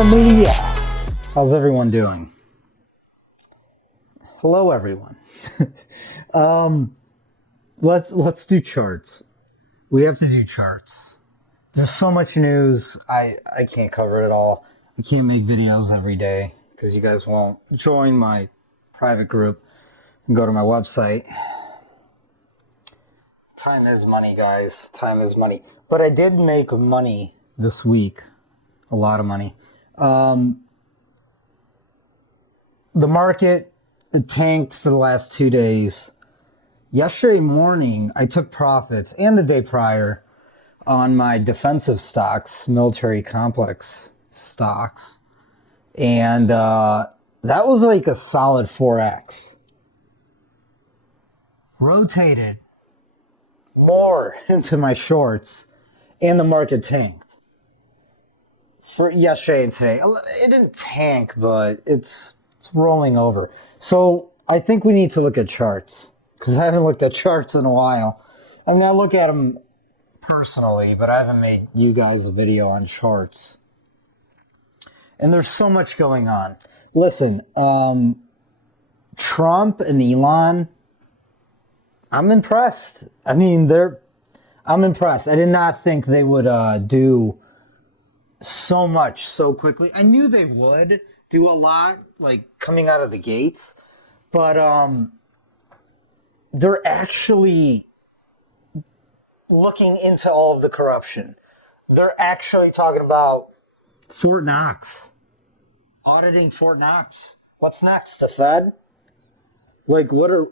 Media. How's everyone doing? Hello, everyone. Let's do charts. We have to do charts. There's so much news. I can't cover it all. I can't make videos every day because you guys won't join my private group and go to my website. Time is money, guys. Time is money. But I did make money this week. A lot of money. The market tanked for the last 2 days. Yesterday morning, I took profits, and the day prior, on my defensive stocks, military complex stocks. And that was like a solid 4x. Rotated more into my shorts, and the market tanked. For yesterday and today. It didn't tank, but it's rolling over. So I think we need to look at charts, because I haven't looked at charts in a while. I mean, I look at them personally, but I haven't made you guys a video on charts. And there's so much going on. Listen, Trump and Elon, I'm impressed. I mean, I'm impressed. I did not think they would do so much so quickly. I knew they would do a lot, like coming out of the gates, but they're actually looking into all of the corruption. They're actually talking about Fort Knox, auditing Fort Knox. What's next? The Fed? Like, what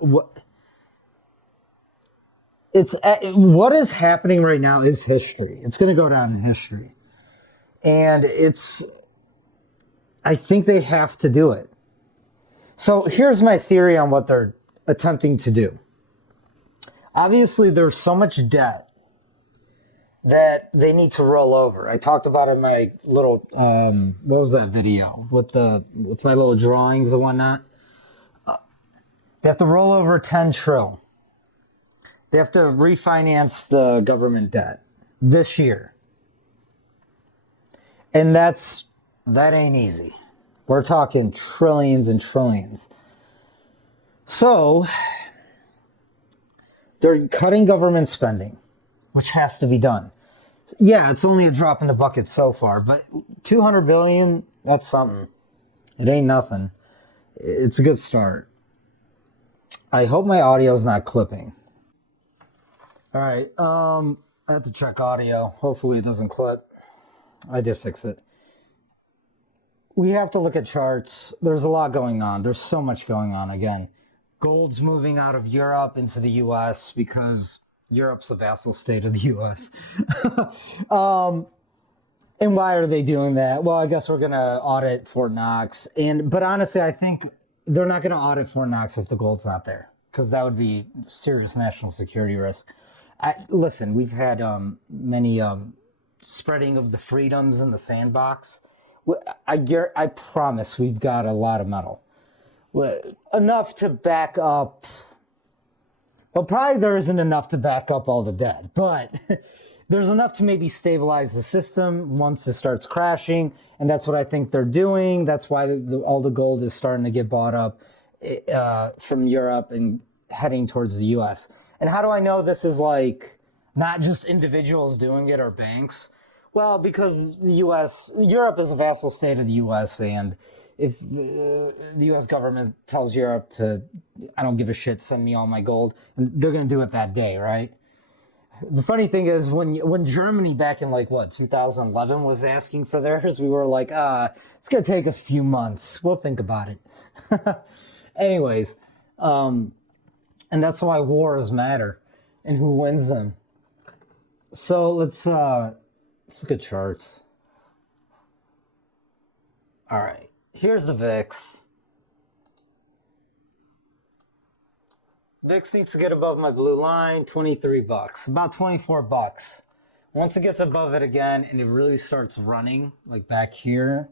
is happening right now is history. It's going to go down in history. And I think they have to do it. So here's my theory on what they're attempting to do. Obviously, there's so much debt that they need to roll over. I talked about it in my little, what was that video? With my little drawings and whatnot. They have to roll over 10 trillion. They have to refinance the government debt this year. And that ain't easy. We're talking trillions and trillions. So they're cutting government spending, which has to be done. Yeah, it's only a drop in the bucket so far, but $200 billion, that's something. It ain't nothing. It's a good start. I hope my audio's not clipping. All right, I have to check audio. Hopefully it doesn't clip. I did fix it. We have to look at charts. There's a lot going on. There's so much going on again. Gold's moving out of Europe into the U.S. because Europe's a vassal state of the U.S. And why are they doing that? Well, I guess we're going to audit Fort Knox. But honestly, I think they're not going to audit Fort Knox if the gold's not there, because that would be serious national security risk. Listen, we've had many... spreading of the freedoms in the sandbox. I promise we've got a lot of metal. Enough to back up. Well, probably there isn't enough to back up all the debt, but there's enough to maybe stabilize the system once it starts crashing. And that's what I think they're doing. That's why all the gold is starting to get bought up from Europe and heading towards the U.S. And how do I know this is like not just individuals doing it or banks? Well, because Europe is a vassal state of the U.S., and if the U.S. government tells Europe to, I don't give a shit, send me all my gold, and they're going to do it that day, right? The funny thing is, when Germany back in 2011 was asking for theirs, we were like, it's going to take us a few months. We'll think about it. Anyways, and that's why wars matter and who wins them. So let's look at charts. All right, here's the VIX. VIX needs to get above my blue line, $23, about $24. Once it gets above it again and it really starts running, like back here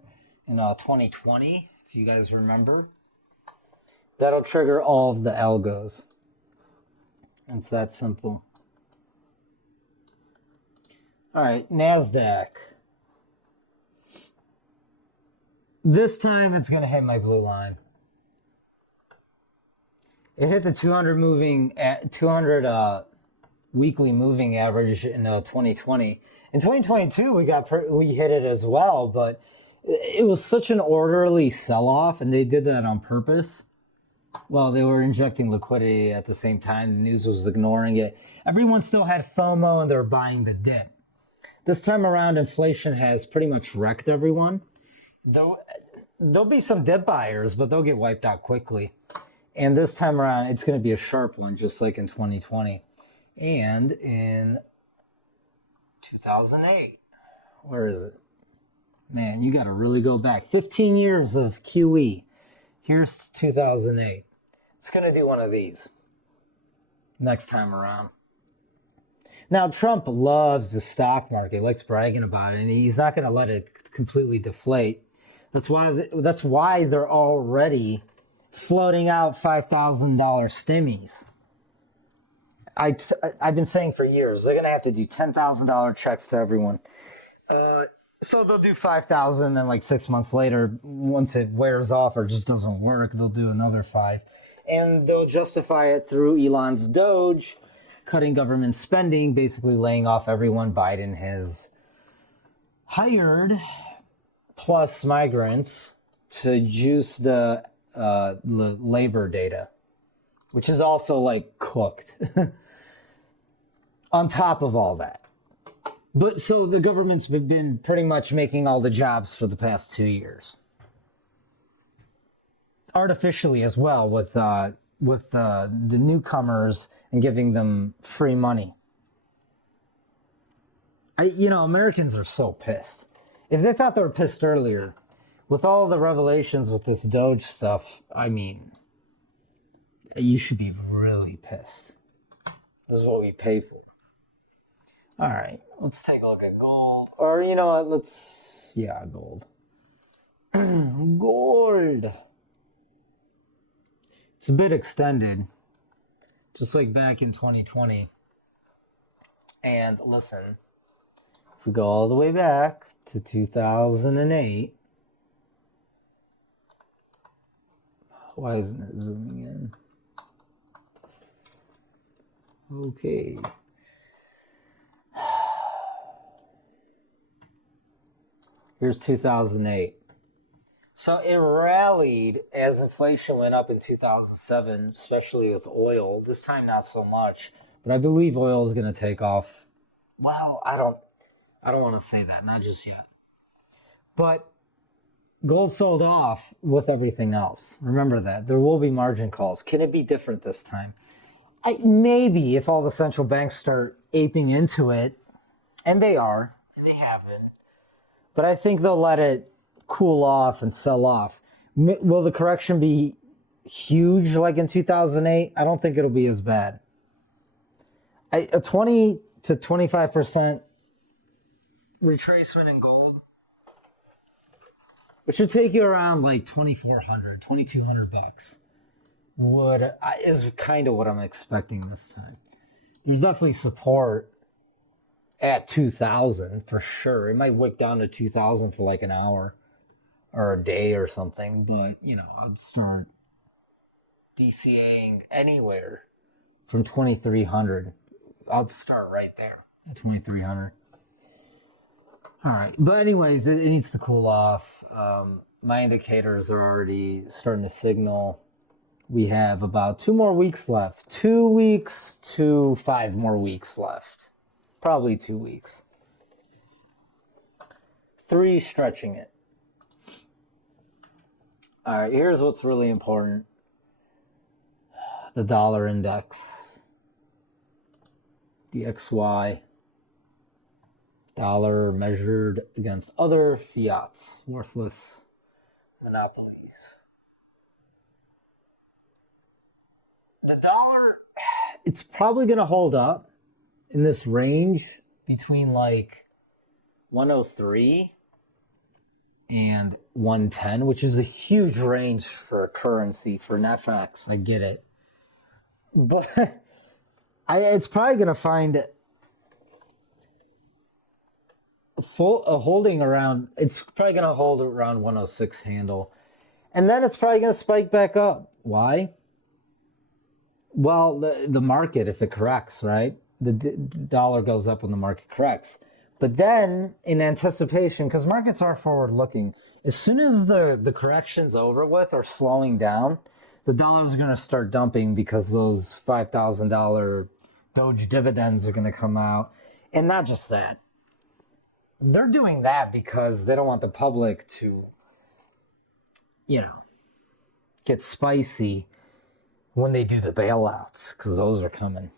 in 2020, if you guys remember, that'll trigger all of the algos. It's that simple. All right, NASDAQ. This time it's going to hit my blue line. It hit the 200 weekly moving average in 2020. In 2022, we hit it as well, but it was such an orderly sell-off, and they did that on purpose. Well, they were injecting liquidity at the same time. The news was ignoring it. Everyone still had FOMO, and they're buying the dip. This time around, inflation has pretty much wrecked everyone. There'll be some dip buyers, but they'll get wiped out quickly. And this time around, it's going to be a sharp one, just like in 2020. And in 2008, where is it? Man, you got to really go back. 15 years of QE. Here's 2008. It's going to do one of these next time around. Now, Trump loves the stock market, likes bragging about it, and he's not going to let it completely deflate. That's why they're already floating out $5,000 stimmies. I've been saying for years, they're going to have to do $10,000 checks to everyone. So they'll do 5,000, then like 6 months later, once it wears off or just doesn't work, they'll do another 5. And they'll justify it through Elon's Doge, cutting government spending, basically laying off everyone Biden has hired, plus migrants, to juice the labor data, which is also like cooked on top of all that. But so the government's been pretty much making all the jobs for the past 2 years, artificially as well, with the newcomers and giving them free money. Americans are so pissed. If they thought they were pissed earlier, with all the revelations with this Doge stuff, I mean, you should be really pissed. This is what we pay for. All right, let's take a look at gold. Or, you know what, gold. Gold. It's a bit extended, just like back in 2020. And listen, if we go all the way back to 2008, why isn't it zooming in? Okay. Here's 2008. So it rallied as inflation went up in 2007, especially with oil. This time, not so much. But I believe oil is going to take off. Well, I don't want to say that, not just yet. But gold sold off with everything else. Remember that. There will be margin calls. Can it be different this time? Maybe if all the central banks start aping into it, and they are, and they haven't. But I think they'll let it cool off and sell off. Will the correction be huge like in 2008? I don't think it'll be as bad. A 20 to 25% retracement in gold, which would take you around like $2,400, $2,200, is kind of what I'm expecting this time. There's definitely support at 2,000 for sure. It might wick down to 2,000 for like an hour or a day or something, but I'd start DCAing anywhere from 2,300. I'll start right there at 2,300. All right, but anyways, it needs to cool off. My indicators are already starting to signal we have about 2 more weeks left. 2 weeks to 5 more weeks left. Probably 2 weeks. 3 stretching it. All right, here's what's really important. The dollar index. DXY. Dollar measured against other fiats. Worthless monopolies. The dollar, it's probably going to hold up in this range between like 103 and 110, which is a huge range for a currency, for an FX. I get it. But it's probably going to find holding around, it's probably going to hold around 106 handle. And then it's probably going to spike back up. Why? Well, the market, if it corrects, right? The dollar goes up when the market corrects. But then, in anticipation, because markets are forward-looking, as soon as the correction's over with or slowing down, the dollar's going to start dumping because those $5,000 Doge dividends are going to come out. And not just that. They're doing that because they don't want the public to, get spicy when they do the bailouts, because those are coming.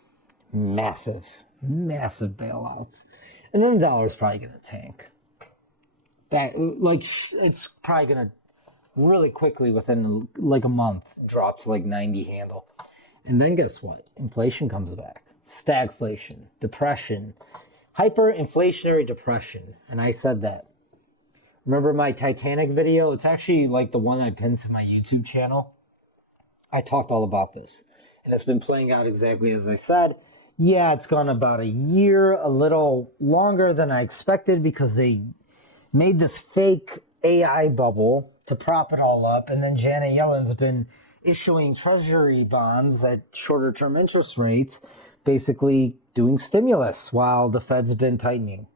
Massive bailouts. And then the dollar's probably going to tank. It's probably going to really quickly, within like a month, drop to like 90 handle. And then guess what? Inflation comes back. Stagflation, depression, hyperinflationary depression. And I said that. Remember my Titanic video? It's actually like the one I pinned to my YouTube channel. I talked all about this. And it's been playing out exactly as I said. Yeah, it's gone about a year, a little longer than I expected, because they made this fake AI bubble to prop it all up. And then Janet Yellen's been issuing treasury bonds at shorter term interest rates, basically doing stimulus while the Fed's been tightening.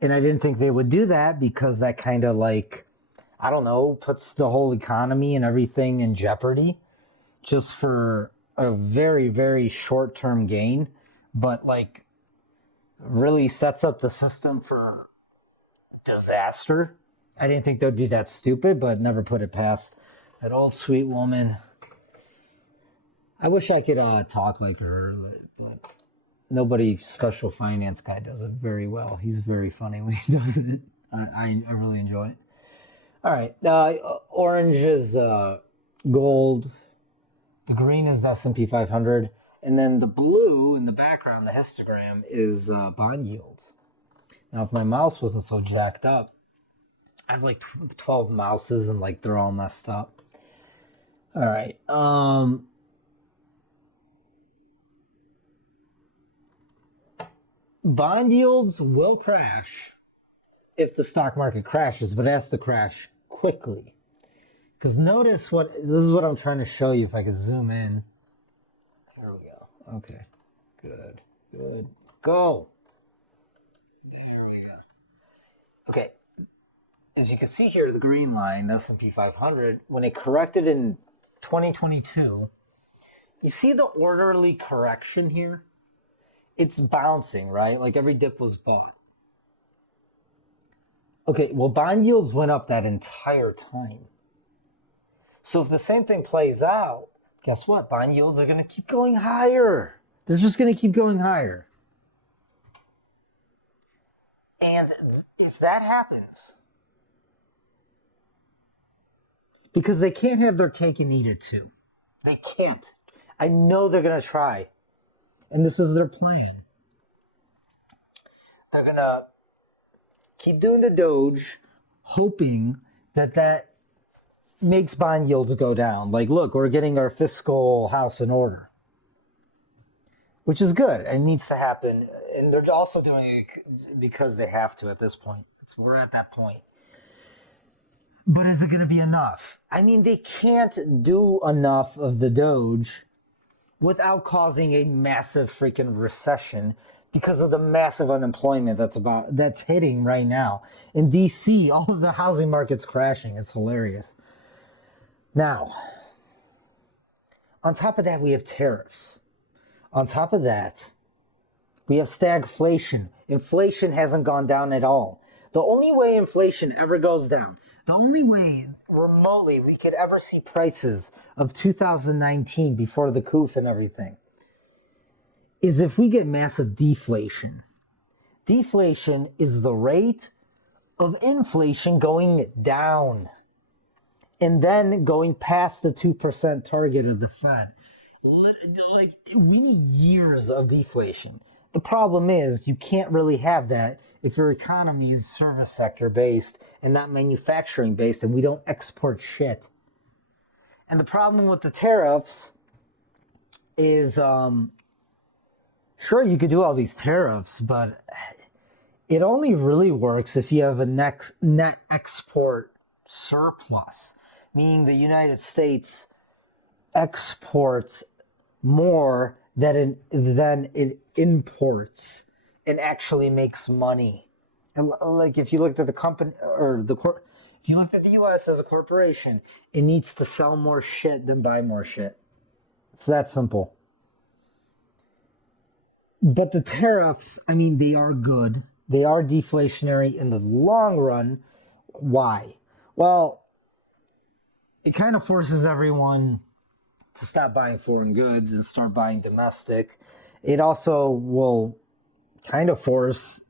And I didn't think they would do that because that kind of puts the whole economy and everything in jeopardy just for a very, very short-term gain, but really sets up the system for disaster. I didn't think they'd be that stupid, but never put it past that old sweet woman. I wish I could talk like her, but nobody special finance guy does it very well. He's very funny when he does it. I really enjoy it. All right. Orange is gold. The green is S&P 500. And then the blue in the background, the histogram, is bond yields. Now, if my mouse wasn't so jacked up, I have like 12 mouses and they're all messed up. All right. Bond yields will crash if the stock market crashes, but it has to crash quickly. Because notice this is what I'm trying to show you. If I could zoom in. Here we go. Okay. Good. Go. There we go. Okay. As you can see here, the green line, the S&P 500, when it corrected in 2022, you see the orderly correction here? It's bouncing, right? Like every dip was bought. Okay, well, bond yields went up that entire time. So if the same thing plays out, guess what? Bond yields are going to keep going higher. They're just going to keep going higher. And if that happens, because they can't have their cake and eat it too. They can't. I know they're going to try. And this is their plan. They're going to keep doing the Doge, hoping that makes bond yields go down. Like, look, we're getting our fiscal house in order, which is good. It needs to happen. And they're also doing it because they have to at this point. We're at that point. But is it going to be enough? I mean, they can't do enough of the Doge without causing a massive freaking recession because of the massive unemployment that's hitting right now. In DC, all of the housing market's crashing. It's hilarious. Now, on top of that, we have tariffs. On top of that, we have stagflation. Inflation hasn't gone down at all. The only way inflation ever goes down, the only way remotely we could ever see prices of 2019 before the coup and everything, is if we get massive deflation. Deflation is the rate of inflation going down and then going past the 2% target of the Fed. Like, we need years of deflation. The problem is you can't really have that if your economy is service sector based and not manufacturing based, and we don't export shit. And the problem with the tariffs is, sure, you could do all these tariffs, but It only really works if you have a net export surplus, meaning the United States exports more than it imports and actually makes money. And like if you looked at the company or if you looked at the U.S. as a corporation, it needs to sell more shit than buy more shit. It's that simple. But the tariffs, I mean, they are good. They are deflationary in the long run. Why? Well, it kind of forces everyone to stop buying foreign goods and start buying domestic. It also will kind of force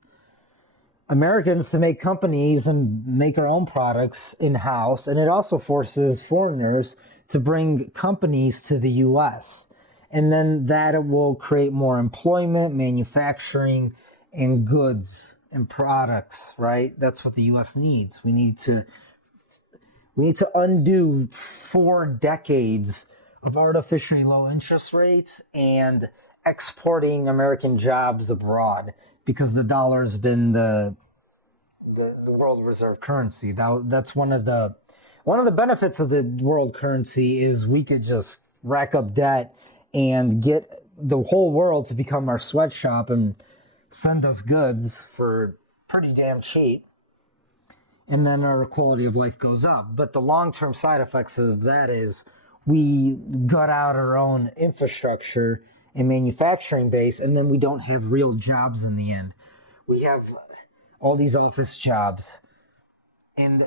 Americans to make companies and make our own products in-house. And it also forces foreigners to bring companies to the U.S. And then that will create more employment, manufacturing, and goods and products, right? That's what the U.S. needs. We need to undo 4 decades of artificially low interest rates and exporting American jobs abroad because the dollar's been the world reserve currency. That's one of the benefits of the world currency is we could just rack up debt and get the whole world to become our sweatshop and send us goods for pretty damn cheap. And then our quality of life goes up. But the long-term side effects of that is we gut out our own infrastructure and manufacturing base, and then we don't have real jobs in the end. We have all these office jobs, and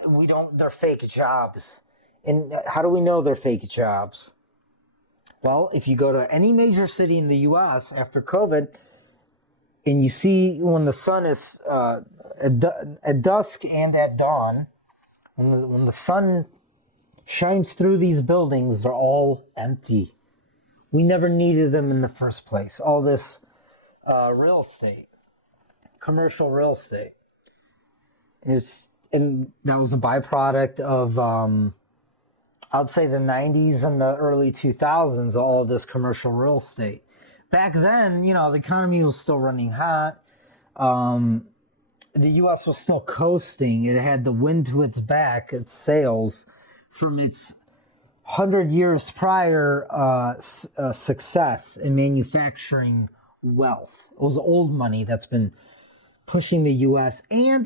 they're fake jobs. And how do we know they're fake jobs? Well, if you go to any major city in the U.S. after COVID, and you see when the sun is at dusk and at dawn, when the sun shines through these buildings, they're all empty. We never needed them in the first place. All this real estate, commercial real estate, and that was a byproduct of I'd say the 90s and the early 2000s. All of this commercial real estate. Back then, the economy was still running hot. The U.S. was still coasting. It had the wind to its back, its sails, from its 100 years prior success in manufacturing wealth. It was old money that's been pushing the U.S. And,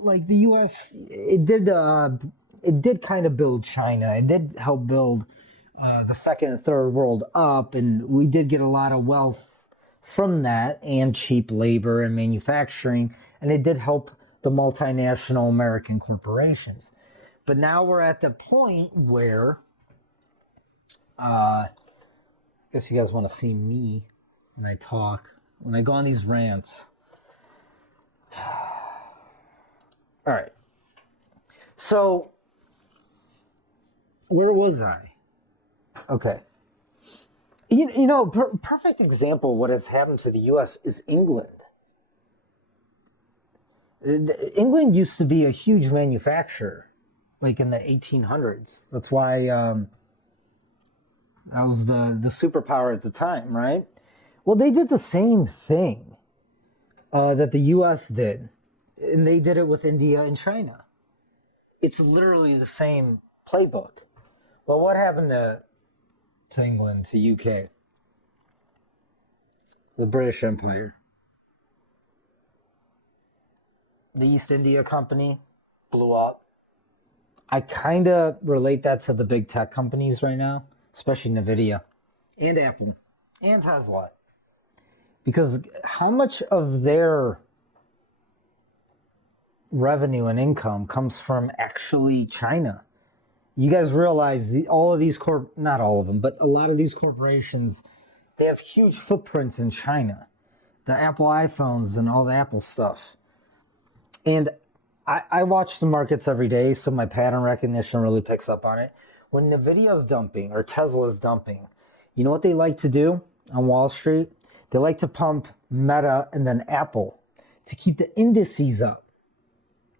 like the U.S., it did kind of build China. It did help build the second and third world up, and we did get a lot of wealth from that and cheap labor and manufacturing, and it did help the multinational American corporations. But now we're at the point where I guess you guys want to see me when I talk, when I go on these rants. All right. So where was I? Okay. Perfect example of what has happened to the U.S. is England. England used to be a huge manufacturer, like in the 1800s. That's why that was the superpower at the time, right? Well, they did the same thing that the U.S. did, and they did it with India and China. It's literally the same playbook. Well, what happened to England, to UK? The British Empire. The East India Company blew up. I kind of relate that to the big tech companies right now, especially NVIDIA and Apple and Tesla. Because how much of their revenue and income comes from actually China? You guys realize all of these not all of them, but a lot of these corporations, they have huge footprints in China. The Apple iPhones and all the Apple stuff. And I watch the markets every day, so my pattern recognition really picks up on it. When NVIDIA's dumping or Tesla's dumping, you know what they like to do on Wall Street? They like to pump Meta and then Apple to keep the indices up.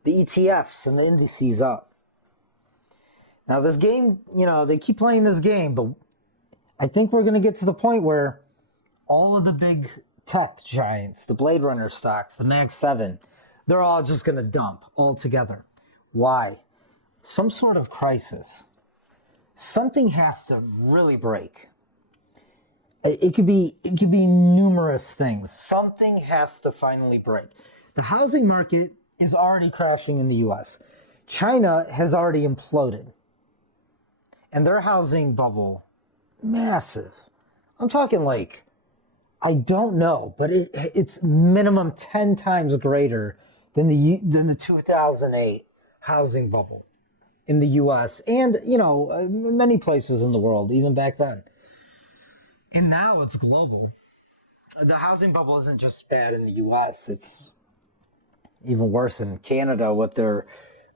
The ETFs and the indices up. Now this game, they keep playing this game, but I think we're going to get to the point where all of the big tech giants, the Blade Runner stocks, the Mag 7, They're all just going to dump altogether. Why? Some sort of crisis. Something has to really break. It could be numerous things. Something has to finally break. The housing market is already crashing in the US. China has already imploded. And their housing bubble, massive. I'm talking like, I don't know, but it's minimum 10 times greater than the 2008 housing bubble in the US and, many places in the world, even back then. And now it's global. The housing bubble isn't just bad in the US, it's even worse in Canada with their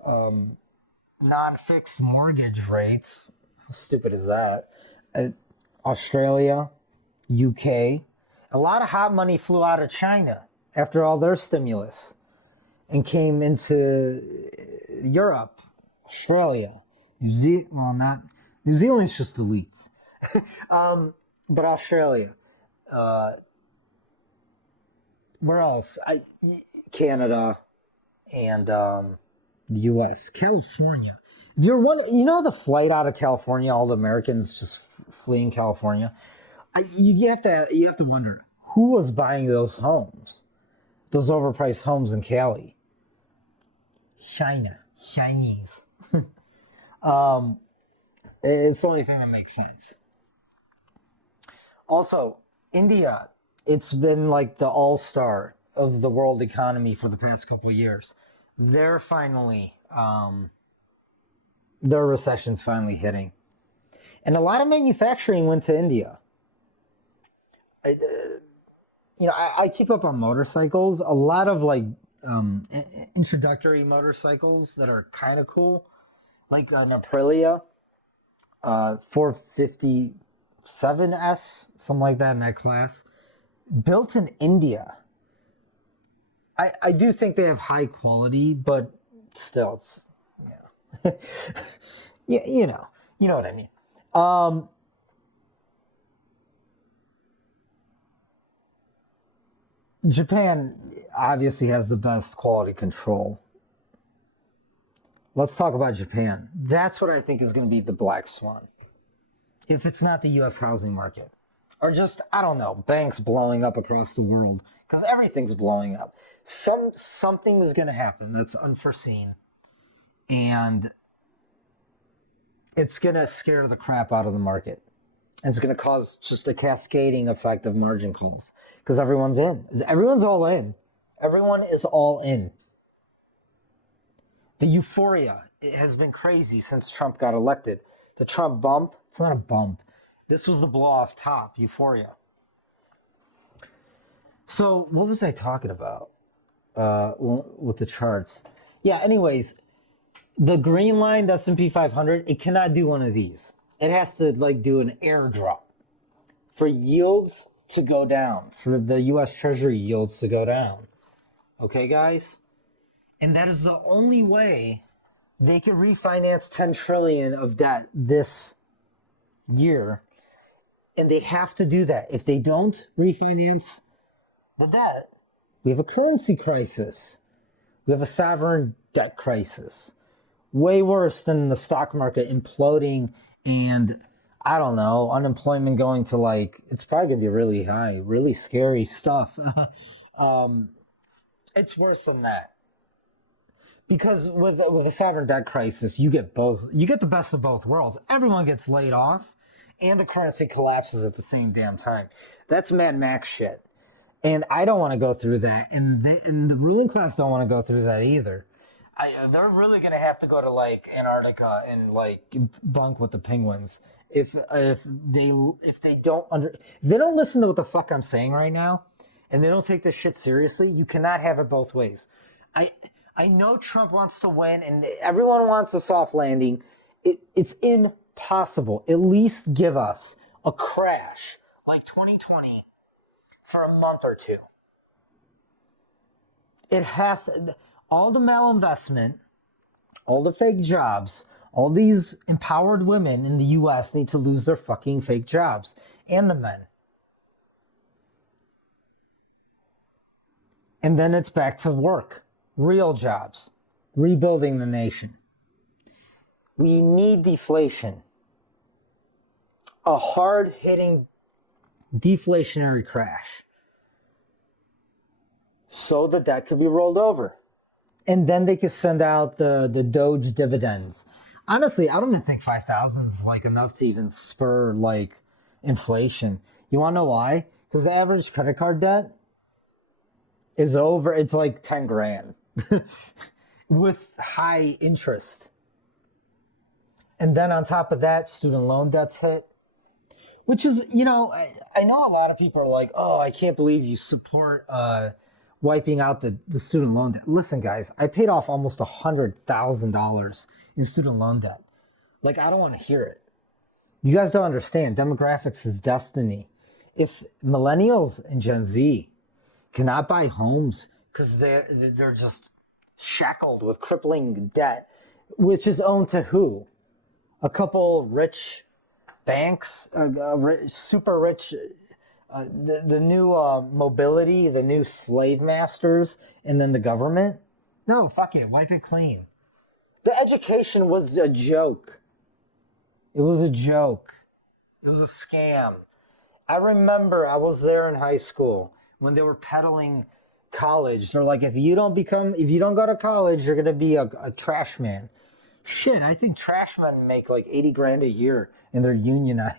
non-fixed mortgage rates. How stupid is that? Australia, UK. A lot of hot money flew out of China after all their stimulus and came into Europe, Australia, New Zealand's just elites. But Australia, where else? Canada, and the U.S., California. If you're the flight out of California, all the Americans just fleeing California. You have to wonder who was buying those homes, those overpriced homes in Cali. Chinese. It's the only thing that makes sense. Also, India, it's been like the all-star of the world economy for the past couple of years. They're finally, their recession's finally hitting. And a lot of manufacturing went to India. I keep up on motorcycles. A lot of introductory motorcycles that are kind of cool, like an Aprilia 457S, something like that in that class, built in India. I do think they have high quality, but still, it's yeah, you know what I mean. Japan obviously has the best quality control. Let's talk about Japan. That's what I think is going to be the black swan. If it's not the U.S. housing market. Or just, I don't know, banks blowing up across the world. Because everything's blowing up. Something is going to happen that's unforeseen. And it's going to scare the crap out of the market. And it's going to cause just a cascading effect of margin calls. Because everyone's in. Everyone's all in. Everyone is all in. The euphoria, it has been crazy since Trump got elected. The Trump bump, it's not a bump. This was the blow off top, euphoria. So what was I talking about with the charts? Yeah, anyways, the green line, the S&P 500, it cannot do one of these. It has to do an airdrop for yields to go down, for the U.S. Treasury yields to go down. Okay, guys? And that is the only way they can refinance 10 trillion of debt this year. And they have to do that. If they don't refinance the debt, we have a currency crisis. We have a sovereign debt crisis. Way worse than the stock market imploding and, I don't know, unemployment going to it's probably going to be really high, really scary stuff. It's worse than that. Because with a sovereign debt crisis, you get both. You get the best of both worlds. Everyone gets laid off, and the currency collapses at the same damn time. That's Mad Max shit. And I don't want to go through that. And the ruling class don't want to go through that either. They're really going to have to go to Antarctica and bunk with the penguins if they don't listen to what the fuck I'm saying right now, and they don't take this shit seriously. You cannot have it both ways. I know Trump wants to win, and everyone wants a soft landing. It's impossible. At least give us a crash like 2020 for a month or two. It has all the malinvestment, all the fake jobs, all these empowered women in the U.S. need to lose their fucking fake jobs, and the men. And then it's back to work. real jobs, rebuilding the nation. We need deflation, a hard-hitting deflationary crash, so the debt could be rolled over. And then they could send out the Doge dividends. Honestly, I don't even think 5,000 is like enough to even spur like inflation. You want to know why? Because the average credit card debt is over. It's like 10 grand with high interest. And then on top of that, student loan debt's hit, which is, you know, I know a lot of people are like, oh, I can't believe you support wiping out the student loan debt. Listen, guys, I paid off almost $100,000 in student loan debt. Like, I don't want to hear it. You guys don't understand. Demographics is destiny. If millennials and Gen Z cannot buy homes because they're just shackled with crippling debt, which is owned to who? A couple rich banks, super rich, the new mobility, the new slave masters, and then the government? No, fuck it. Wipe it clean. The education was a joke. It was a joke. It was a scam. I remember I was there in high school when they were peddling college. They're like, if you don't go to college, you're going to be a trash man. Shit, I think trash men make like 80 grand a year and they're unionized.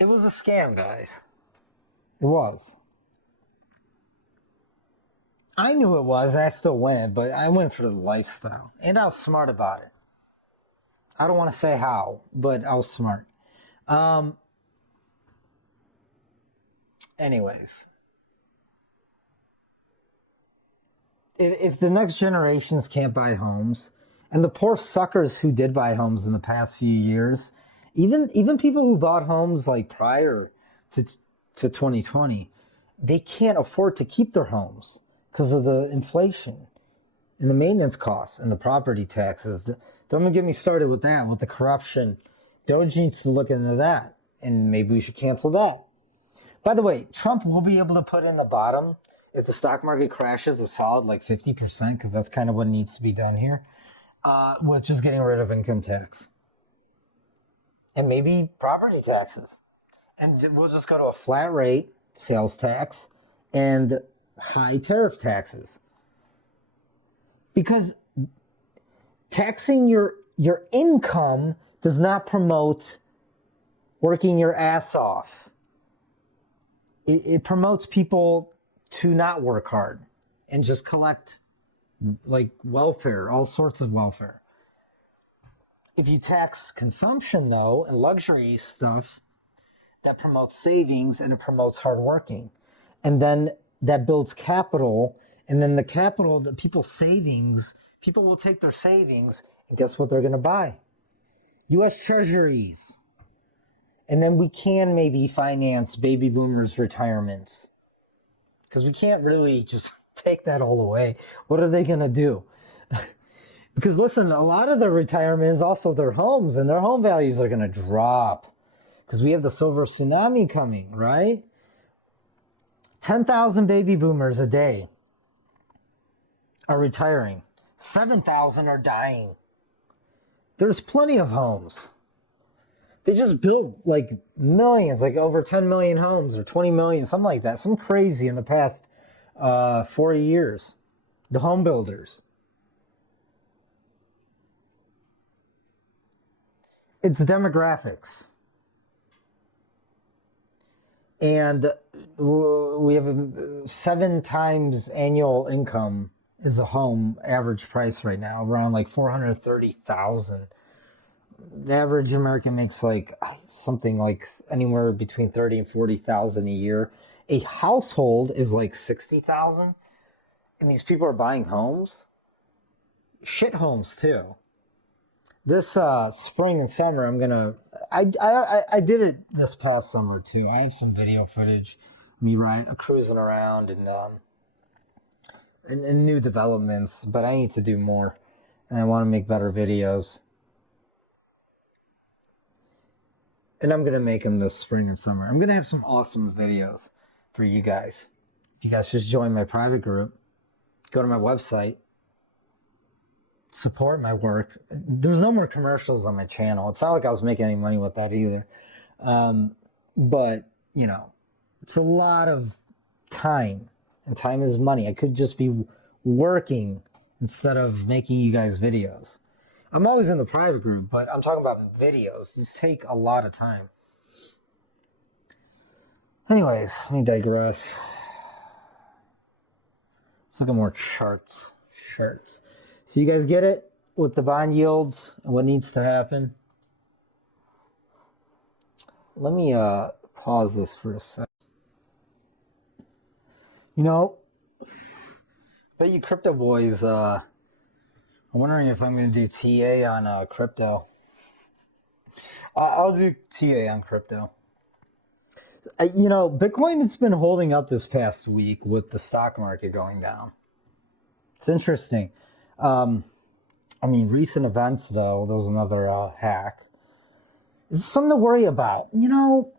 It was a scam, guys. It was. I knew it was, and I still went, but I went for the lifestyle. And I was smart about it. I don't want to say how, but I was smart. Anyways. If the next generations can't buy homes, and the poor suckers who did buy homes in the past few years, even people who bought homes like prior to 2020, they can't afford to keep their homes because of the inflation and the maintenance costs and the property taxes. Don't even get me started with that, with the corruption. Doge needs to look into that, and maybe we should cancel that. By the way, Trump will be able to put in the bottom if the stock market crashes a solid like 50%, because that's kind of what needs to be done here, with just getting rid of income tax. And maybe property taxes. And we'll just go to a flat rate sales tax and high tariff taxes. Because taxing your income does not promote working your ass off. It promotes people to not work hard and just collect like welfare, all sorts of welfare. If you tax consumption, though, and luxury stuff, that promotes savings and it promotes hard working. And then that builds capital. And then the capital, the people's savings, people will take their savings, and guess what they're going to buy? U.S. Treasuries. And then we can maybe finance baby boomers' retirements. Because we can't really just take that all away. What are they going to do? Because listen, a lot of their retirement is also their homes, and their home values are going to drop. Because we have the silver tsunami coming, right? 10,000 baby boomers a day are retiring. 7,000 are dying. There's plenty of homes. They just built like millions, like over 10 million homes or 20 million, something like that. Some crazy in the past 40 years. The home builders. It's demographics. And we have 7 times annual income is a home average price right now, around like $430,000. The average American makes like something like anywhere between $30,000 and $40,000 a year. A household is like $60,000, and these people are buying homes, shit homes too. This spring and summer, I did it this past summer too. I have some video footage, me cruising around and new developments, but I need to do more, and I want to make better videos. And I'm going to make them this spring and summer. I'm going to have some awesome videos for you guys. You guys just join my private group, go to my website, support my work. There's no more commercials on my channel. It's not like I was making any money with that either. But, you know, it's a lot of time, and time is money. I could just be working instead of making you guys videos. I'm always in the private group, but I'm talking about videos. These take a lot of time. Anyways, let me digress. Let's look at more charts. So you guys get it with the bond yields and what needs to happen? Let me pause this for a second. You know, bet you crypto boys, I'm wondering if I'm going to do TA on crypto. I'll do TA on crypto. You know, Bitcoin has been holding up this past week with the stock market going down. It's interesting. I mean, recent events, though, there was another hack. Is something to worry about. You know,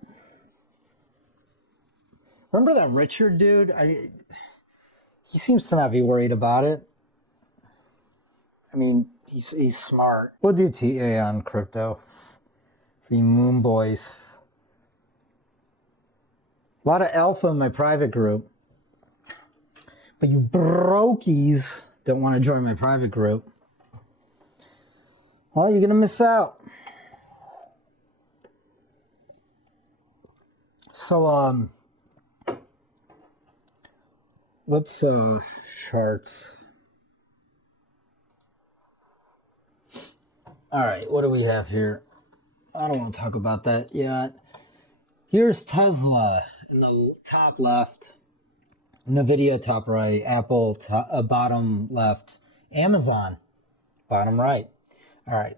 remember that Richard dude? He seems to not be worried about it. I mean, he's smart. We'll do TA on crypto for you moon boys. A lot of alpha in my private group. But you brokies don't want to join my private group. Well, you're going to miss out. So, let's, charts. All right, what do we have here? I don't want to talk about that yet. Here's Tesla in the top left, NVIDIA top right, Apple bottom left, Amazon bottom right. All right.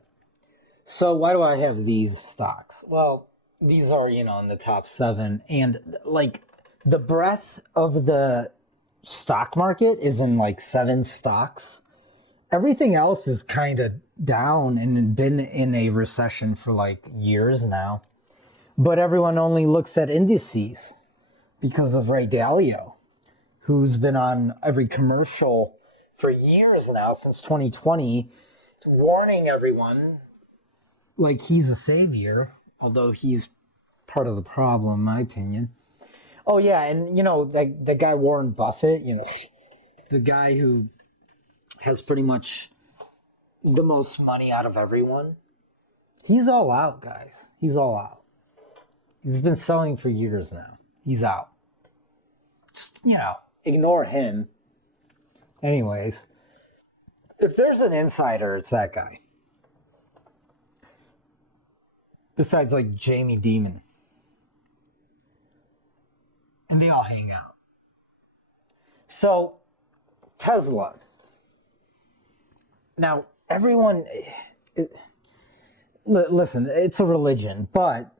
So why do I have these stocks? Well, these are, you know, in the top 7, and like the breadth of the stock market is in like 7 stocks. Everything else is kind of down and been in a recession for like years now. But everyone only looks at indices because of Ray Dalio, who's been on every commercial for years now, since 2020, warning everyone like he's a savior, although he's part of the problem, in my opinion. Oh, yeah, and, you know, that guy Warren Buffett, you know, the guy who has pretty much the most money out of everyone, he's all out, guys. He's all out. He's been selling for years now. He's out. Just, you know, ignore him. Anyways, if there's an insider, it's that guy. Besides, like, Jamie Dimon. And they all hang out. So, Tesla. Now, everyone... listen, it's a religion, but...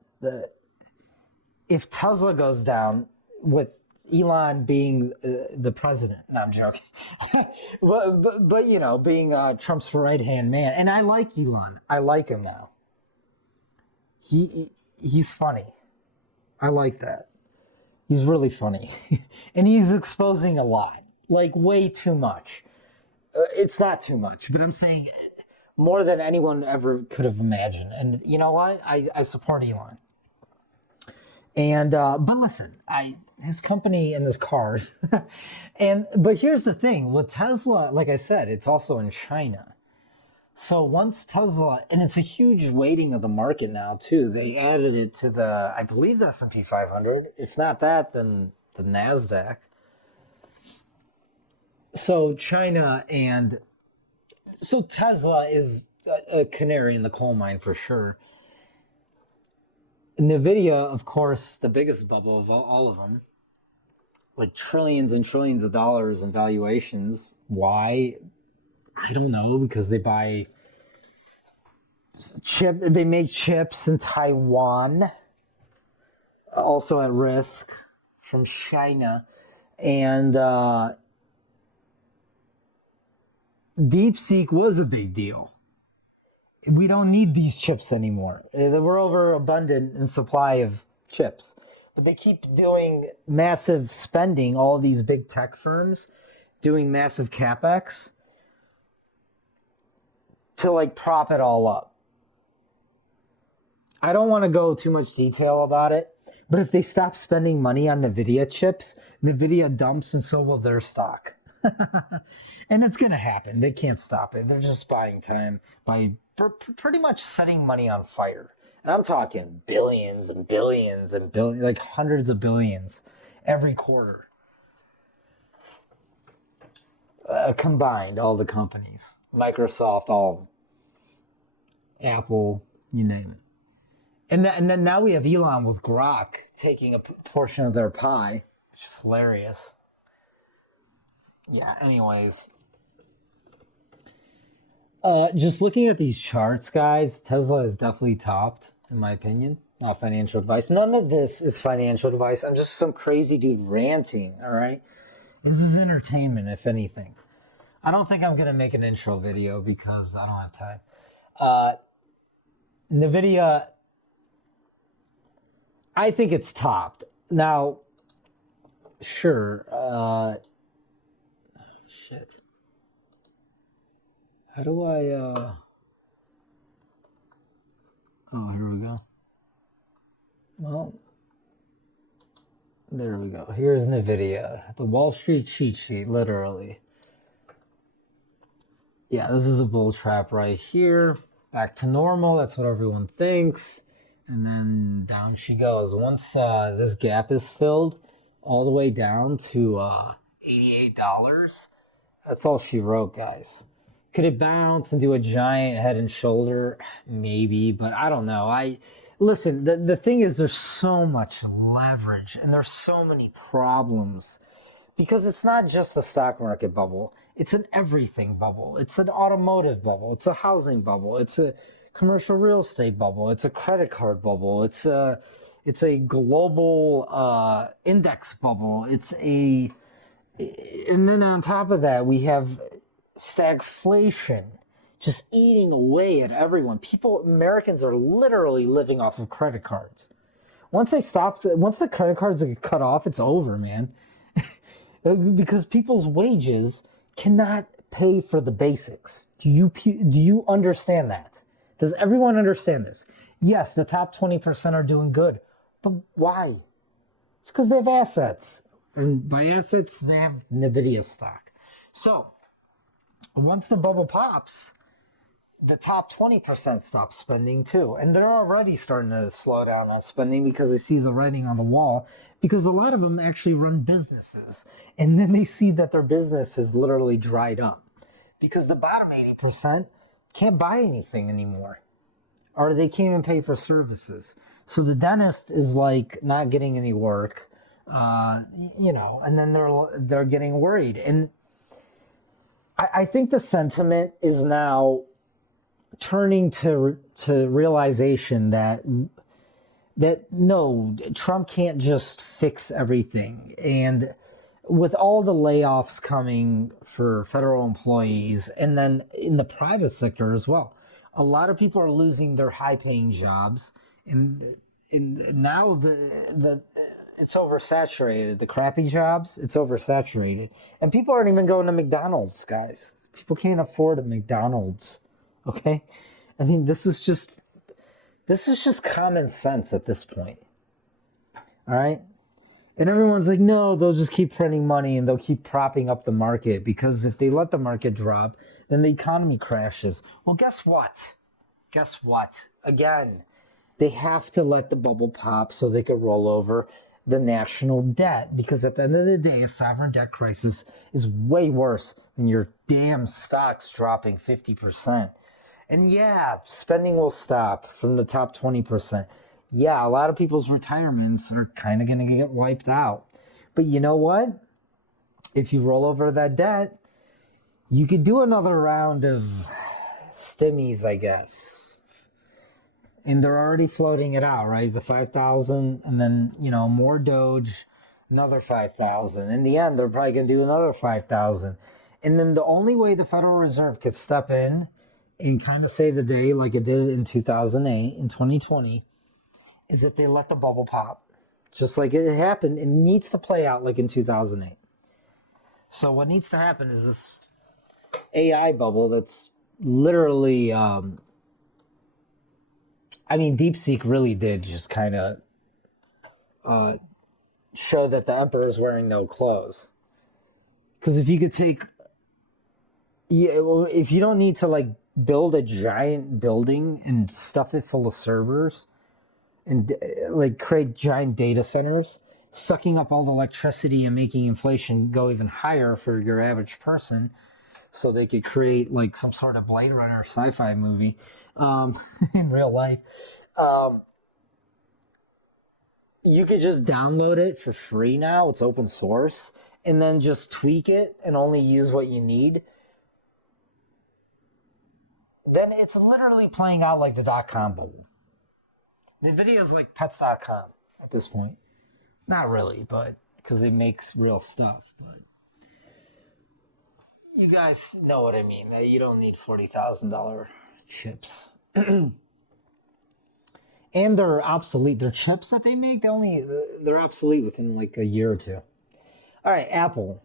if Tesla goes down with Elon being the president, no, I'm joking, but you know, being Trump's right-hand man, and I like Elon. I like him now. He's funny. I like that. He's really funny. And he's exposing a lot, like way too much. It's not too much, but I'm saying more than anyone ever could have imagined. And you know what? I support Elon. And but listen, his company and his cars, but here's the thing with Tesla. Like I said, it's also in China. So once Tesla, and it's a huge weighting of the market now too. They added it to the, I believe, the S&P 500. If not that, then the NASDAQ. So China, and so Tesla is a canary in the coal mine for sure. NVIDIA, of course, the biggest bubble of all of them, like trillions and trillions of dollars in valuations. Why? I don't know, because they buy they make chips in Taiwan, also at risk from China, and DeepSeek was a big deal. We don't need these chips anymore. We're overabundant in supply of chips. but they keep doing massive spending, all these big tech firms doing massive capex to like prop it all up. I don't want to go too much detail about it, but if they stop spending money on NVIDIA chips, NVIDIA dumps and so will their stock. And it's going to happen. They can't stop it. They're just buying time by pretty much setting money on fire. And I'm talking billions and billions and billions, like hundreds of billions every quarter. Combined, all the companies. Microsoft, all of them. Apple, you name it. And then now we have Elon with Grok taking a portion of their pie, which is hilarious. Yeah, anyways. Just looking at these charts, guys, Tesla is definitely topped, in my opinion. Not financial advice. None of this is financial advice. I'm just some crazy dude ranting, all right? This is entertainment, if anything. I don't think I'm going to make an intro video because I don't have time. NVIDIA, I think it's topped. Now, sure, shit. How do I, oh, here we go. Well, there we go. Here's NVIDIA, the Wall Street cheat sheet, literally. Yeah, this is a bull trap right here. Back to normal, that's what everyone thinks. And then down she goes. Once this gap is filled all the way down to $88, that's all she wrote, guys. Could it bounce and do a giant head and shoulder? Maybe, but I don't know. Listen, the thing is there's so much leverage and there's so many problems because it's not just a stock market bubble. It's an everything bubble. It's an automotive bubble. It's a housing bubble. It's a commercial real estate bubble. It's a credit card bubble. It's a global index bubble. And then on top of that, we have stagflation just eating away at everyone. Americans are literally living off of credit cards. Once the credit cards get cut off, it's over, man. Because people's wages cannot pay for the basics. Do you understand that? Does everyone understand this? Yes, the top 20% are doing good, but why? It's because they have assets, and by assets, they have NVIDIA stock. So once the bubble pops, the top 20% stop spending too. And they're already starting to slow down on spending because they see the writing on the wall, because a lot of them actually run businesses. And then they see that their business is literally dried up because the bottom 80% can't buy anything anymore, or they can't even pay for services. So the dentist is like not getting any work, and then they're getting worried. And I think the sentiment is now turning to realization that no, Trump can't just fix everything. And with all the layoffs coming for federal employees and then in the private sector as well, a lot of people are losing their high-paying jobs, and now it's oversaturated. The crappy jobs, it's oversaturated, and people aren't even going to McDonald's, guys. People can't afford a McDonald's. Okay, I mean this is just common sense at this point. All right. And everyone's like, no, they'll just keep printing money and they'll keep propping up the market, because if they let the market drop, then the economy crashes. Well, guess what? Again, they have to let the bubble pop so they can roll over the national debt, because at the end of the day, a sovereign debt crisis is way worse than your damn stocks dropping 50%. And yeah, spending will stop from the top 20%. Yeah, a lot of people's retirements are kind of going to get wiped out. But you know what? If you roll over that debt, you could do another round of stimmies, I guess. And they're already floating it out, right? The 5,000, and then, more Doge, another 5,000. In the end, they're probably going to do another 5,000. And then the only way the Federal Reserve could step in and kind of save the day, like it did in 2008, in 2020, is if they let the bubble pop. just like it happened. It needs to play out like in 2008. So what needs to happen is this AI bubble that's literally, DeepSeek really did just kind of show that the emperor is wearing no clothes. Because if you could take, if you don't need to like build a giant building and stuff it full of servers and like create giant data centers, sucking up all the electricity and making inflation go even higher for your average person, so they could create like some sort of Blade Runner sci-fi movie in real life. You could just download it for free now. It's open source, and then just tweak it and only use what you need. Then it's literally playing out like the .com bubble. NVIDIA is like pets.com at this point. Not really, but because it makes real stuff. But you guys know what I mean. You don't need $40,000 chips. And they're obsolete. Their chips that they make, they're obsolete within like a year or two. All right, Apple.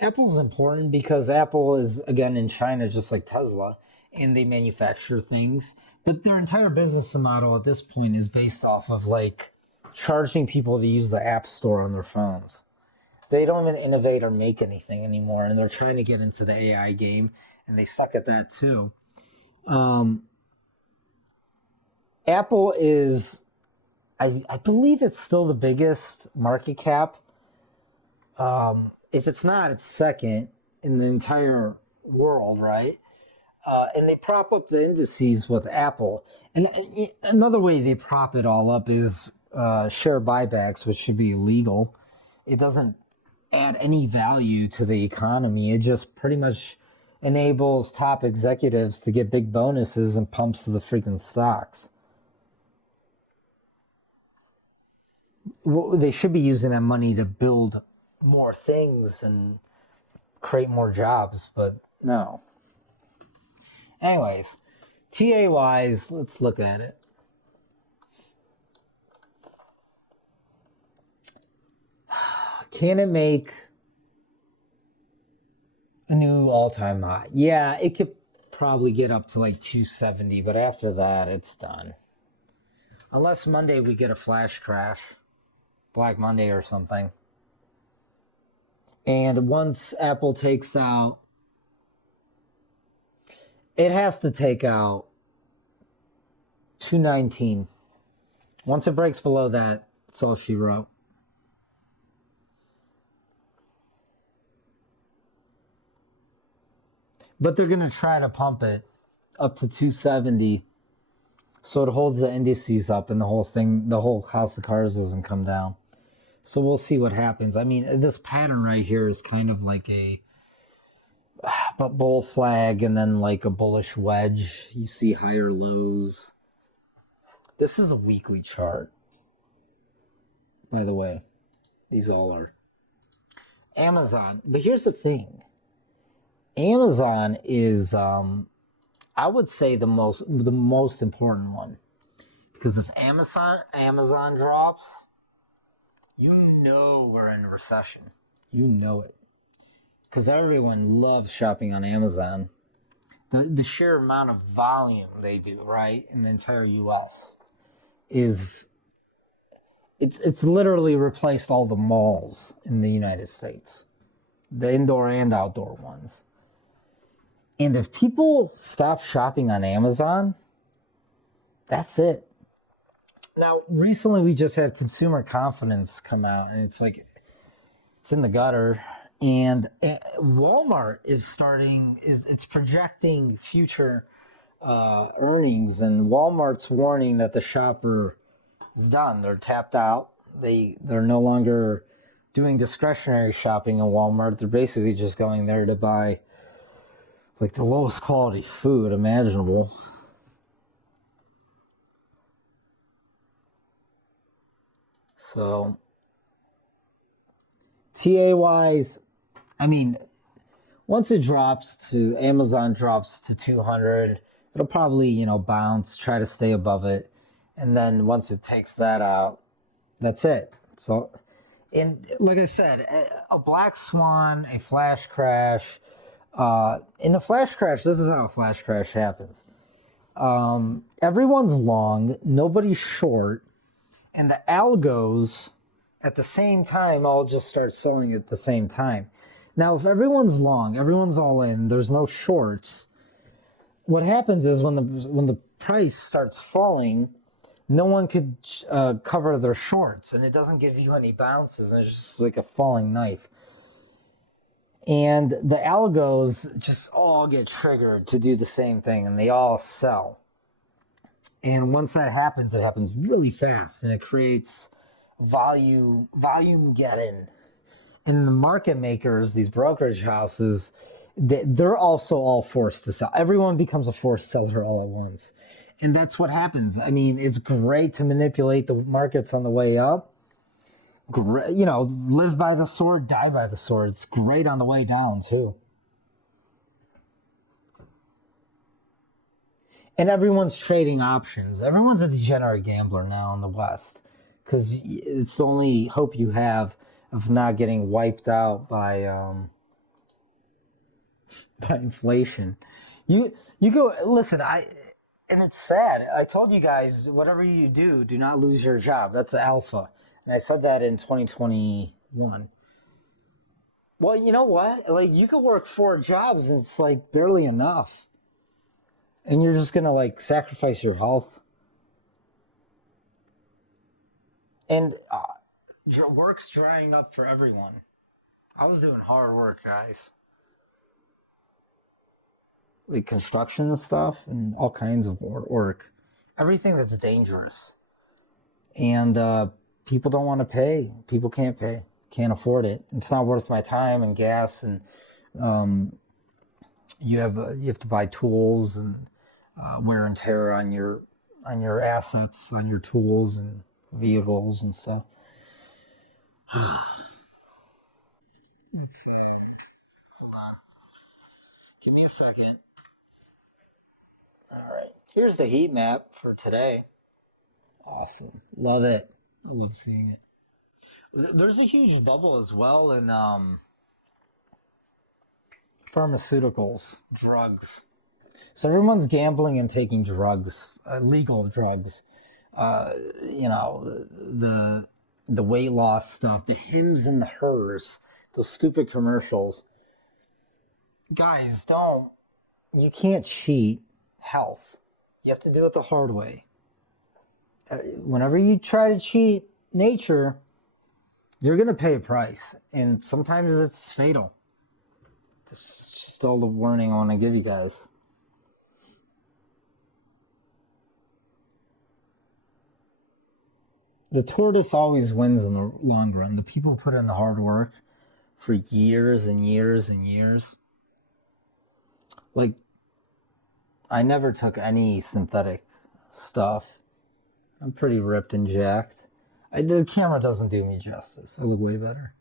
Apple's important because Apple is, again, in China, just like Tesla, and they manufacture things. But their entire business model at this point is based off of like charging people to use the App Store on their phones. They don't even innovate or make anything anymore, and they're trying to get into the AI game, and they suck at that too. Apple is, I believe it's still the biggest market cap. If it's not, it's second in the entire world, right? And they prop up the indices with Apple. And another way they prop it all up is share buybacks, which should be illegal. It doesn't add any value to the economy. It just pretty much enables top executives to get big bonuses and pumps the freaking stocks. Well, they should be using that money to build more things and create more jobs, but no. Anyways, TA-wise, let's look at it. Can it make a new all-time high? Yeah, it could probably get up to like 270, but after that, it's done. Unless Monday we get a flash crash, Black Monday or something. And once Apple takes out, it has to take out 219. Once it breaks below that, that's all she wrote. But they're going to try to pump it up to 270 so it holds the indices up and the whole thing, the whole house of cards doesn't come down. So we'll see what happens. I mean, this pattern right here is kind of like a bull flag and then like a bullish wedge. You see higher lows. This is a weekly chart, by the way. These all are. Amazon. But here's the thing. Amazon is, I would say, the most important one. Because if Amazon drops, you know we're in a recession. You know it. Because everyone loves shopping on Amazon. The sheer amount of volume they do, right, in the entire U.S. is, it's literally replaced all the malls in the United States. The indoor and outdoor ones. And if people stop shopping on Amazon, that's it. Now, recently we just had consumer confidence come out, and it's like, it's in the gutter. And Walmart it's projecting future earnings, and Walmart's warning that the shopper is done. They're tapped out. They're no longer doing discretionary shopping in Walmart. They're basically just going there to buy like the lowest quality food imaginable. So, TA-wise, I mean, once it drops to, Amazon drops to 200, it'll probably, bounce, try to stay above it. And then once it takes that out, That's it. So, and like I said, a black swan, a flash crash. In a flash crash, this is how a flash crash happens. Everyone's long, nobody's short, and the algos at the same time all just start selling at the same time. Now, if everyone's long, everyone's all in, there's no shorts. What happens is when the price starts falling, no one could cover their shorts, and it doesn't give you any bounces. And it's just like a falling knife. And the algos just all get triggered to do the same thing, and they all sell. And once that happens, it happens really fast, and it creates volume getting. And the market makers, these brokerage houses, they're also all forced to sell. Everyone becomes a forced seller all at once. And that's what happens. I mean, it's great to manipulate the markets on the way up. Great, live by the sword, die by the sword. It's great on the way down, too. And everyone's trading options. Everyone's a degenerate gambler now in the West because it's the only hope you have of not getting wiped out by inflation. You go, listen, and it's sad. I told you guys, whatever you do not lose your job. That's the alpha. And I said that in 2021. Well, you know what? Like, you could work 4 jobs and it's like barely enough. And you're just going to like sacrifice your health. And work's drying up for everyone. I was doing hard work, guys. Like construction and stuff and all kinds of work. Everything that's dangerous. And people don't want to pay. People can't pay. Can't afford it. It's not worth my time and gas, and you have to buy tools and wear and tear on your assets, on your tools and vehicles and stuff. Let's see. Hold on. Give me a second. All right. Here's the heat map for today. Awesome. Love it. I love seeing it. There's a huge bubble as well in pharmaceuticals, drugs. So everyone's gambling and taking drugs, legal drugs. The weight loss stuff, the Hims and the Hers, those stupid commercials. Guys, you can't cheat health. You have to do it the hard way. Whenever you try to cheat nature, you're going to pay a price. And sometimes it's fatal. That's just all the warning I want to give you guys. The tortoise always wins in the long run. The people put in the hard work for years and years and years. Like, I never took any synthetic stuff. I'm pretty ripped and jacked. The camera doesn't do me justice. I look way better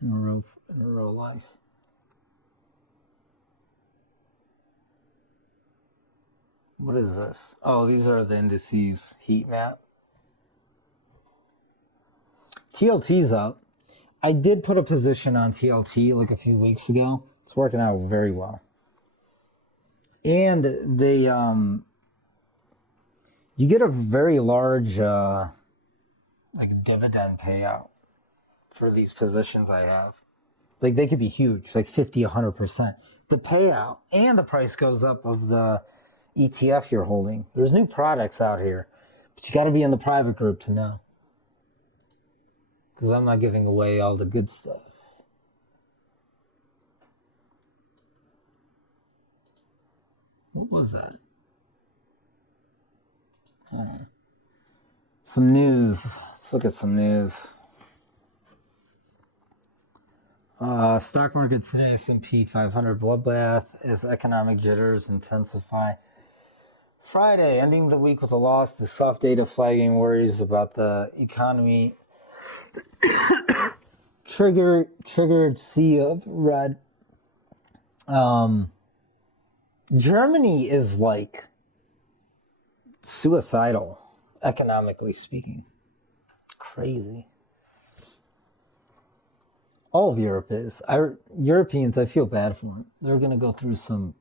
in real life. What is this? Oh, these are the indices heat map. TLT's up. I did put a position on TLT like a few weeks ago. It's working out very well. And they, you get a very large, like dividend payout for these positions I have. Like they could be huge, like 50, 100%. The payout and the price goes up of the ETF you're holding. There's new products out here, but you got to be in the private group to know. Because I'm not giving away all the good stuff. What was that? Some news. Let's look at some news. Stock market today, S&P 500 bloodbath as economic jitters intensify. Friday, ending the week with a loss to soft data flagging worries about the economy. Triggered sea of red. Germany is like suicidal, economically speaking. crazy. All of Europe is. Europeans, I feel bad for them. They're going to go through some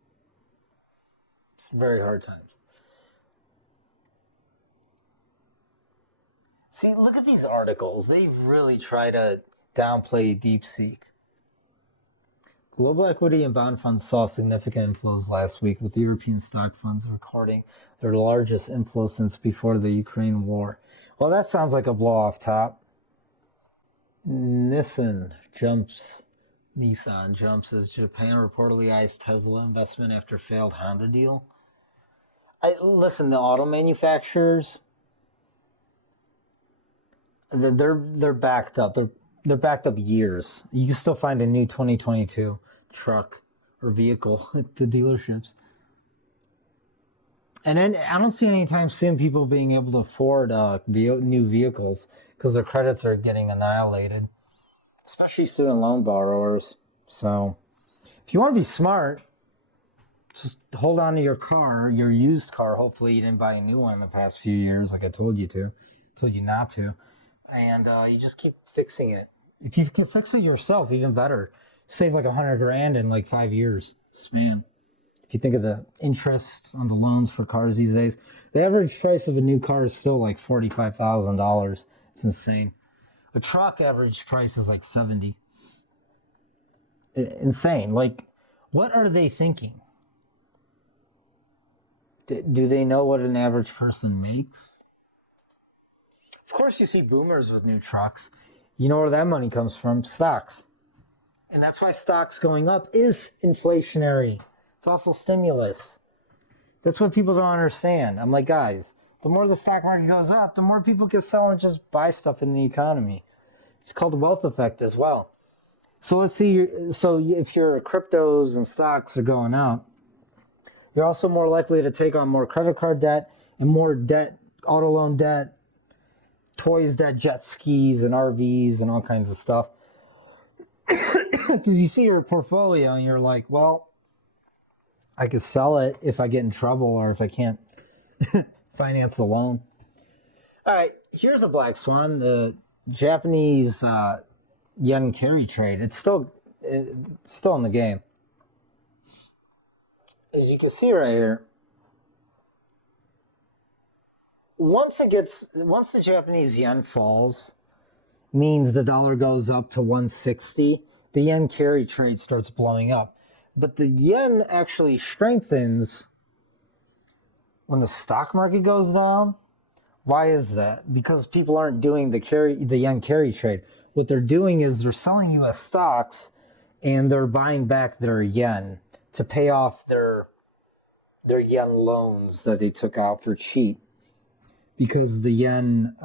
very hard times. See, look at these articles. They really try to downplay DeepSeek. Global equity and bond funds saw significant inflows last week, with European stock funds recording their largest inflow since before the Ukraine war. Well, that sounds like a blow off top. Nissan jumps as Japan reportedly eyes Tesla investment after failed Honda deal. Listen, the auto manufacturers, they're backed up. They're backed up years. You can still find a new 2022 truck or vehicle at the dealerships. And then I don't see anytime soon people being able to afford new vehicles because their credits are getting annihilated, especially student loan borrowers. So if you want to be smart, just hold on to your car, your used car. Hopefully you didn't buy a new one in the past few years like I told you not to. And you just keep fixing it. If you can fix it yourself, even better. Save like $100,000 in like 5 years span. If you think of the interest on the loans for cars these days, the average price of a new car is still like $45,000. It's insane. A truck average price is like $70,000. Insane. Like, what are they thinking? Do they know what an average person makes? Of course, you see boomers with new trucks. You know where that money comes from? Stocks. And that's why stocks going up is inflationary. It's also stimulus. That's what people don't understand. I'm like, guys, the more the stock market goes up, the more people can sell and just buy stuff in the economy. It's called the wealth effect as well. So let's see. So if your cryptos and stocks are going up, you're also more likely to take on more credit card debt and more debt, auto loan debt, toys debt, jet skis and RVs and all kinds of stuff. Because you see your portfolio and you're like, well, I could sell it if I get in trouble or if I can't finance the loan. All right, here's a black swan, the Japanese yen carry trade. It's still in the game. As you can see right here, once the Japanese yen falls, means the dollar goes up to 160, the yen carry trade starts blowing up. But the yen actually strengthens when the stock market goes down. Why is that? Because people aren't doing the yen carry trade. What they're doing is they're selling U.S. stocks and they're buying back their yen to pay off their yen loans that they took out for cheap. Because the yen,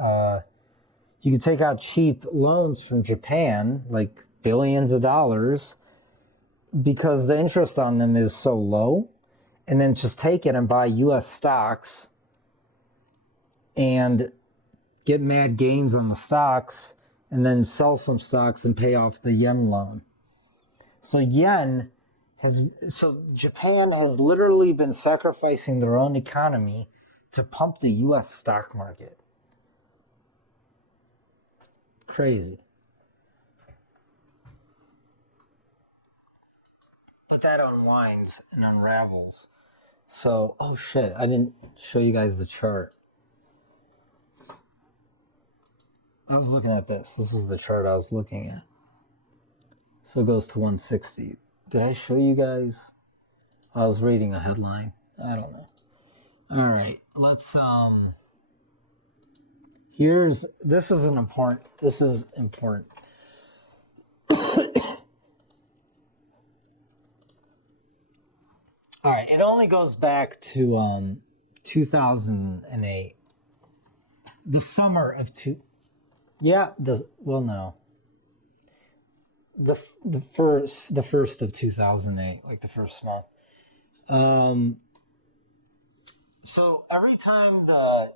you can take out cheap loans from Japan, like billions of dollars, because the interest on them is so low, and then just take it and buy U.S. stocks and get mad gains on the stocks, and then sell some stocks and pay off the yen loan. So Japan has literally been sacrificing their own economy to pump the U.S. stock market. Crazy. But that unwinds and unravels. So, oh shit, I didn't show you guys the chart. I was looking at this. This was the chart I was looking at. So it goes to 160. Did I show you guys? I was reading a headline. I don't know. All right, let's this is important. All right, it only goes back to 2008. The summer of the first of 2008, like the first month. So every time the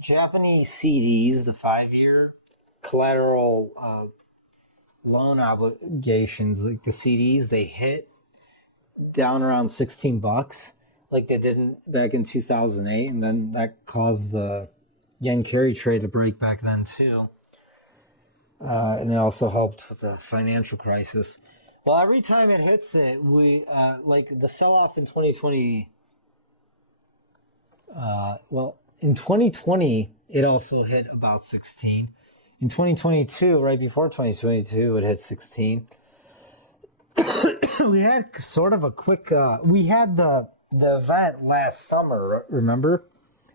Japanese CDs, the 5-year collateral loan obligations, like the CDs, they hit down around $16, like they did back in 2008, and then that caused the yen carry trade to break back then too. And it also helped with the financial crisis. Well, every time it hits it, we like the sell-off in 2020. In 2020, it also hit about 16. In 2022, right before 2022, it hit 16. We had sort of a quick. We had the event last summer. Remember,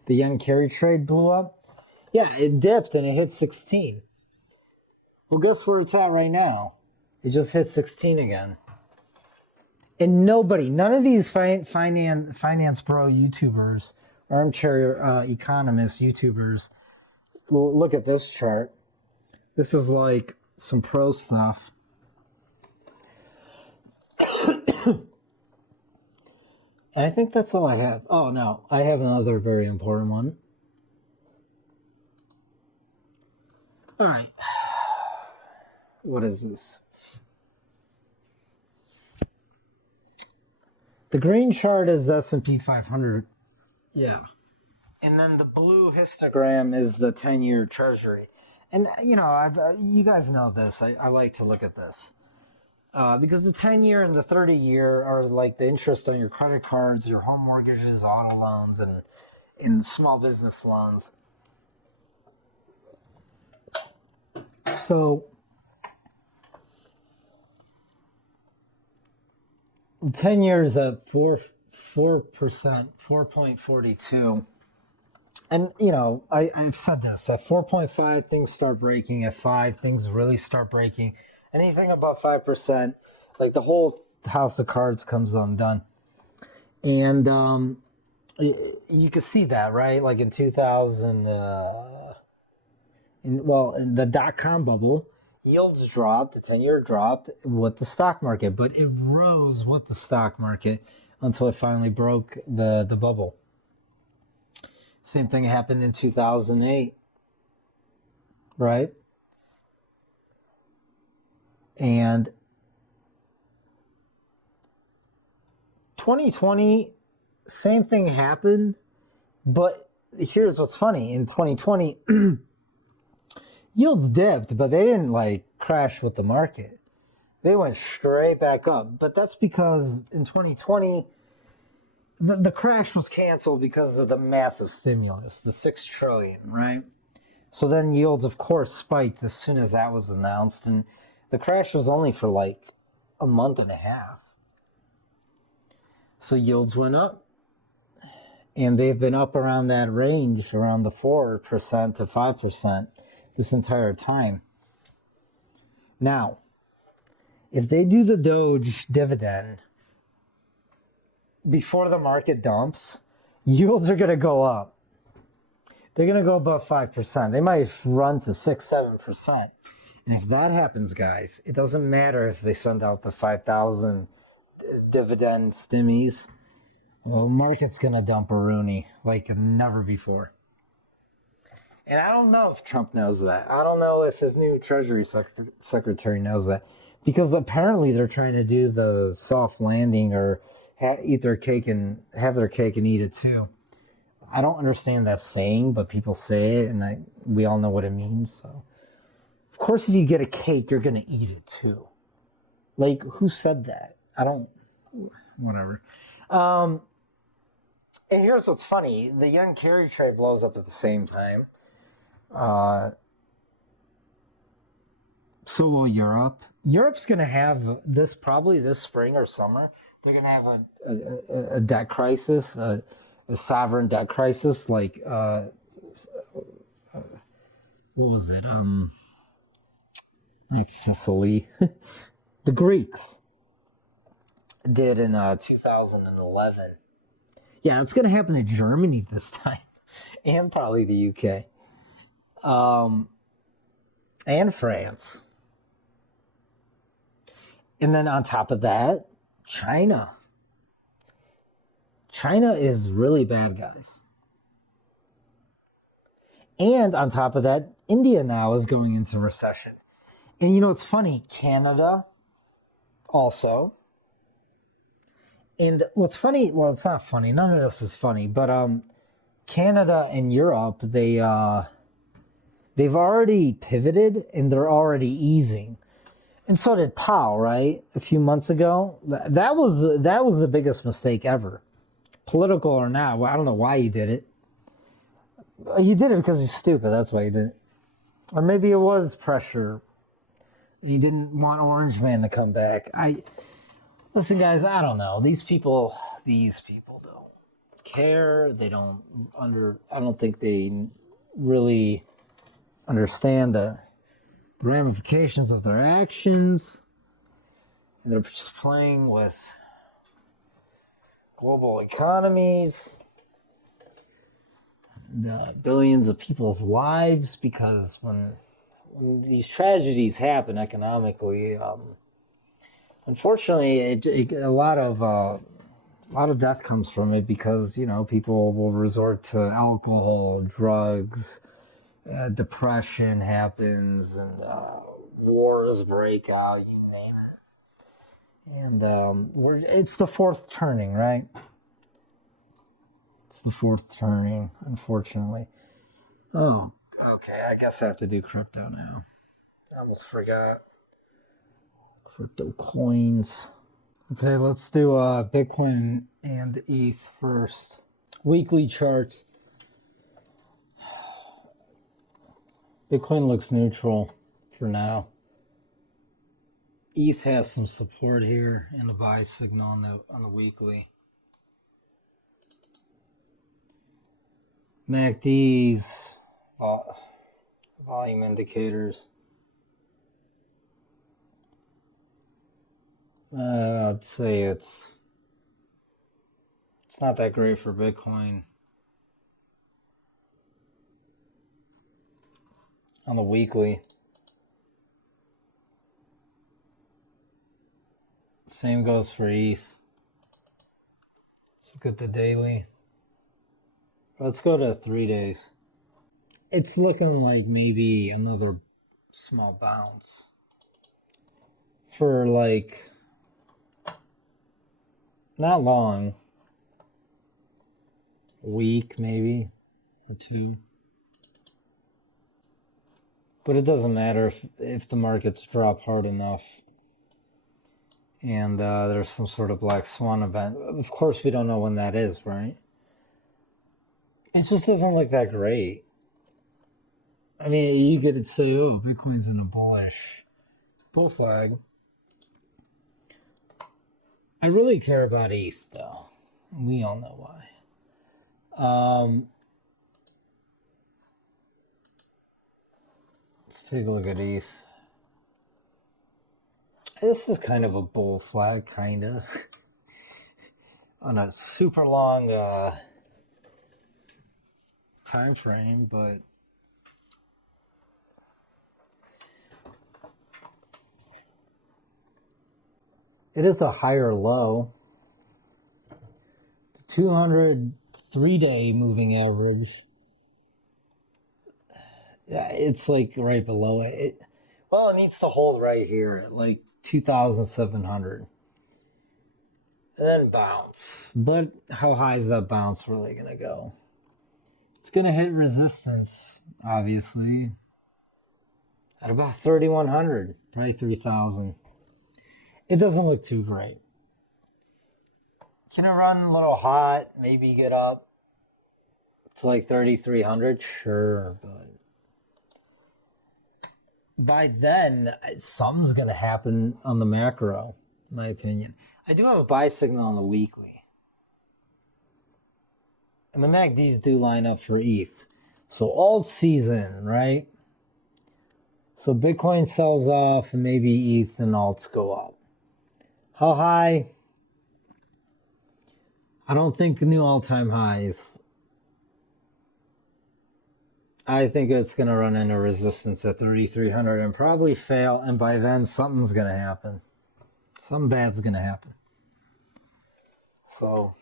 the yen carry trade blew up. Yeah, it dipped and it hit 16. Well, guess where it's at right now? It just hit 16 again. And none of these finance bro YouTubers, armchair economists YouTubers, look at this chart. This is like some pro stuff. And I think that's all I have. Oh, no, I have another very important one. All right. What is this? The green chart is S&P 500. Yeah. And then the blue histogram is the 10-year treasury. And, you know, you guys know this. I like to look at this. Because the 10-year and the 30-year are like the interest on your credit cards, your home mortgages, auto loans, and small business loans. So 10 years at 4%, 4.42. And, you know, I've said this. At 4.5, things start breaking. At 5, things really start breaking. Anything above 5%, like the whole house of cards comes undone. And you can see that, right? Like in 2000, in the dot-com bubble, yields dropped, the 10-year dropped with the stock market, but it rose with the stock market until it finally broke the bubble. Same thing happened in 2008, right? And 2020, same thing happened, but here's what's funny. In 2020, yields dipped, but they didn't like crash with the market. They went straight back up. But that's because in 2020, the crash was canceled because of the massive stimulus, the $6 trillion, right? So then yields, of course, spiked as soon as that was announced. And the crash was only for like a month and a half. So yields went up. And they've been up around that range, around the 4% to 5% this entire time. Now, if they do the Doge dividend before the market dumps, yields are going to go up. They're going to go above 5%. They might run to 6, 7%. And if that happens, guys, it doesn't matter if they send out the 5,000 dividend stimmies. Well, market's going to dump a Rooney like never before. And I don't know if Trump knows that. I don't know if his new Treasury Secretary knows that. Because apparently they're trying to do the soft landing or eat their cake and have their cake and eat it too. I don't understand that saying, but people say it, and we all know what it means. So, of course, if you get a cake, you're going to eat it too. Like, who said that? Whatever. And here's what's funny. The yen carry trade blows up at the same time. So will Europe. Europe's going to have this probably this spring or summer. They're going to have a debt crisis, a sovereign debt crisis, like what was it? Not Sicily. The Greeks did in 2011. Yeah, it's going to happen to Germany this time, and probably the UK, and France. And then on top of that, China. China is really bad, guys. And on top of that, India now is going into recession. And you know, it's funny, Canada also. And what's funny, well, it's not funny. None of this is funny, but Canada and Europe, they They've already pivoted and they're already easing. And so did Powell, right? A few months ago. That was the biggest mistake ever. Political or not, well, I don't know why he did it. He did it because he's stupid. That's why he did it. Or maybe it was pressure. He didn't want Orange Man to come back. Listen, guys, I don't know. These people don't care. They don't I don't think they really understand the ramifications of their actions. And they're just playing with global economies, and, billions of people's lives, because when these tragedies happen economically, unfortunately, a lot of death comes from it, because people will resort to alcohol, drugs, depression happens, and wars break out. You name it, and it's the fourth turning, right? It's the fourth turning, unfortunately. Oh, okay. I guess I have to do crypto now. I almost forgot. Crypto coins. Okay, let's do Bitcoin and ETH first. Weekly charts. Bitcoin looks neutral for now. ETH has some support here and a buy signal on the weekly. MACDs, volume indicators. I'd say it's not that great for Bitcoin. On the weekly. Same goes for ETH. Let's look at the daily. Let's go to 3 days. It's looking like maybe another small bounce for like not long, a week maybe or two. But it doesn't matter if the markets drop hard enough and there's some sort of black swan event. Of course, we don't know when that is, right? It just doesn't look that great. I mean, you could say, oh, Bitcoin's in a bullish bull flag. I really care about ETH, though. We all know why. Let's take a look at ETH. This is kind of a bull flag, kind of. On a super long time frame, but it is a higher low. The 203-day moving average. Yeah, it's like right below it. Well, it needs to hold right here at like 2,700. And then bounce. But how high is that bounce really going to go? It's going to hit resistance, obviously, at about 3,100, probably 3,000. It doesn't look too great. Can it run a little hot? Maybe get up to like 3,300? Sure, but by then, something's going to happen on the macro, in my opinion. I do have a buy signal on the weekly. And the MACDs do line up for ETH. So alt season, right? So Bitcoin sells off and maybe ETH and alts go up. How high? I don't think new all-time highs. I think it's going to run into resistance at 3,300 and probably fail. And by then, something's going to happen. Something bad's going to happen. So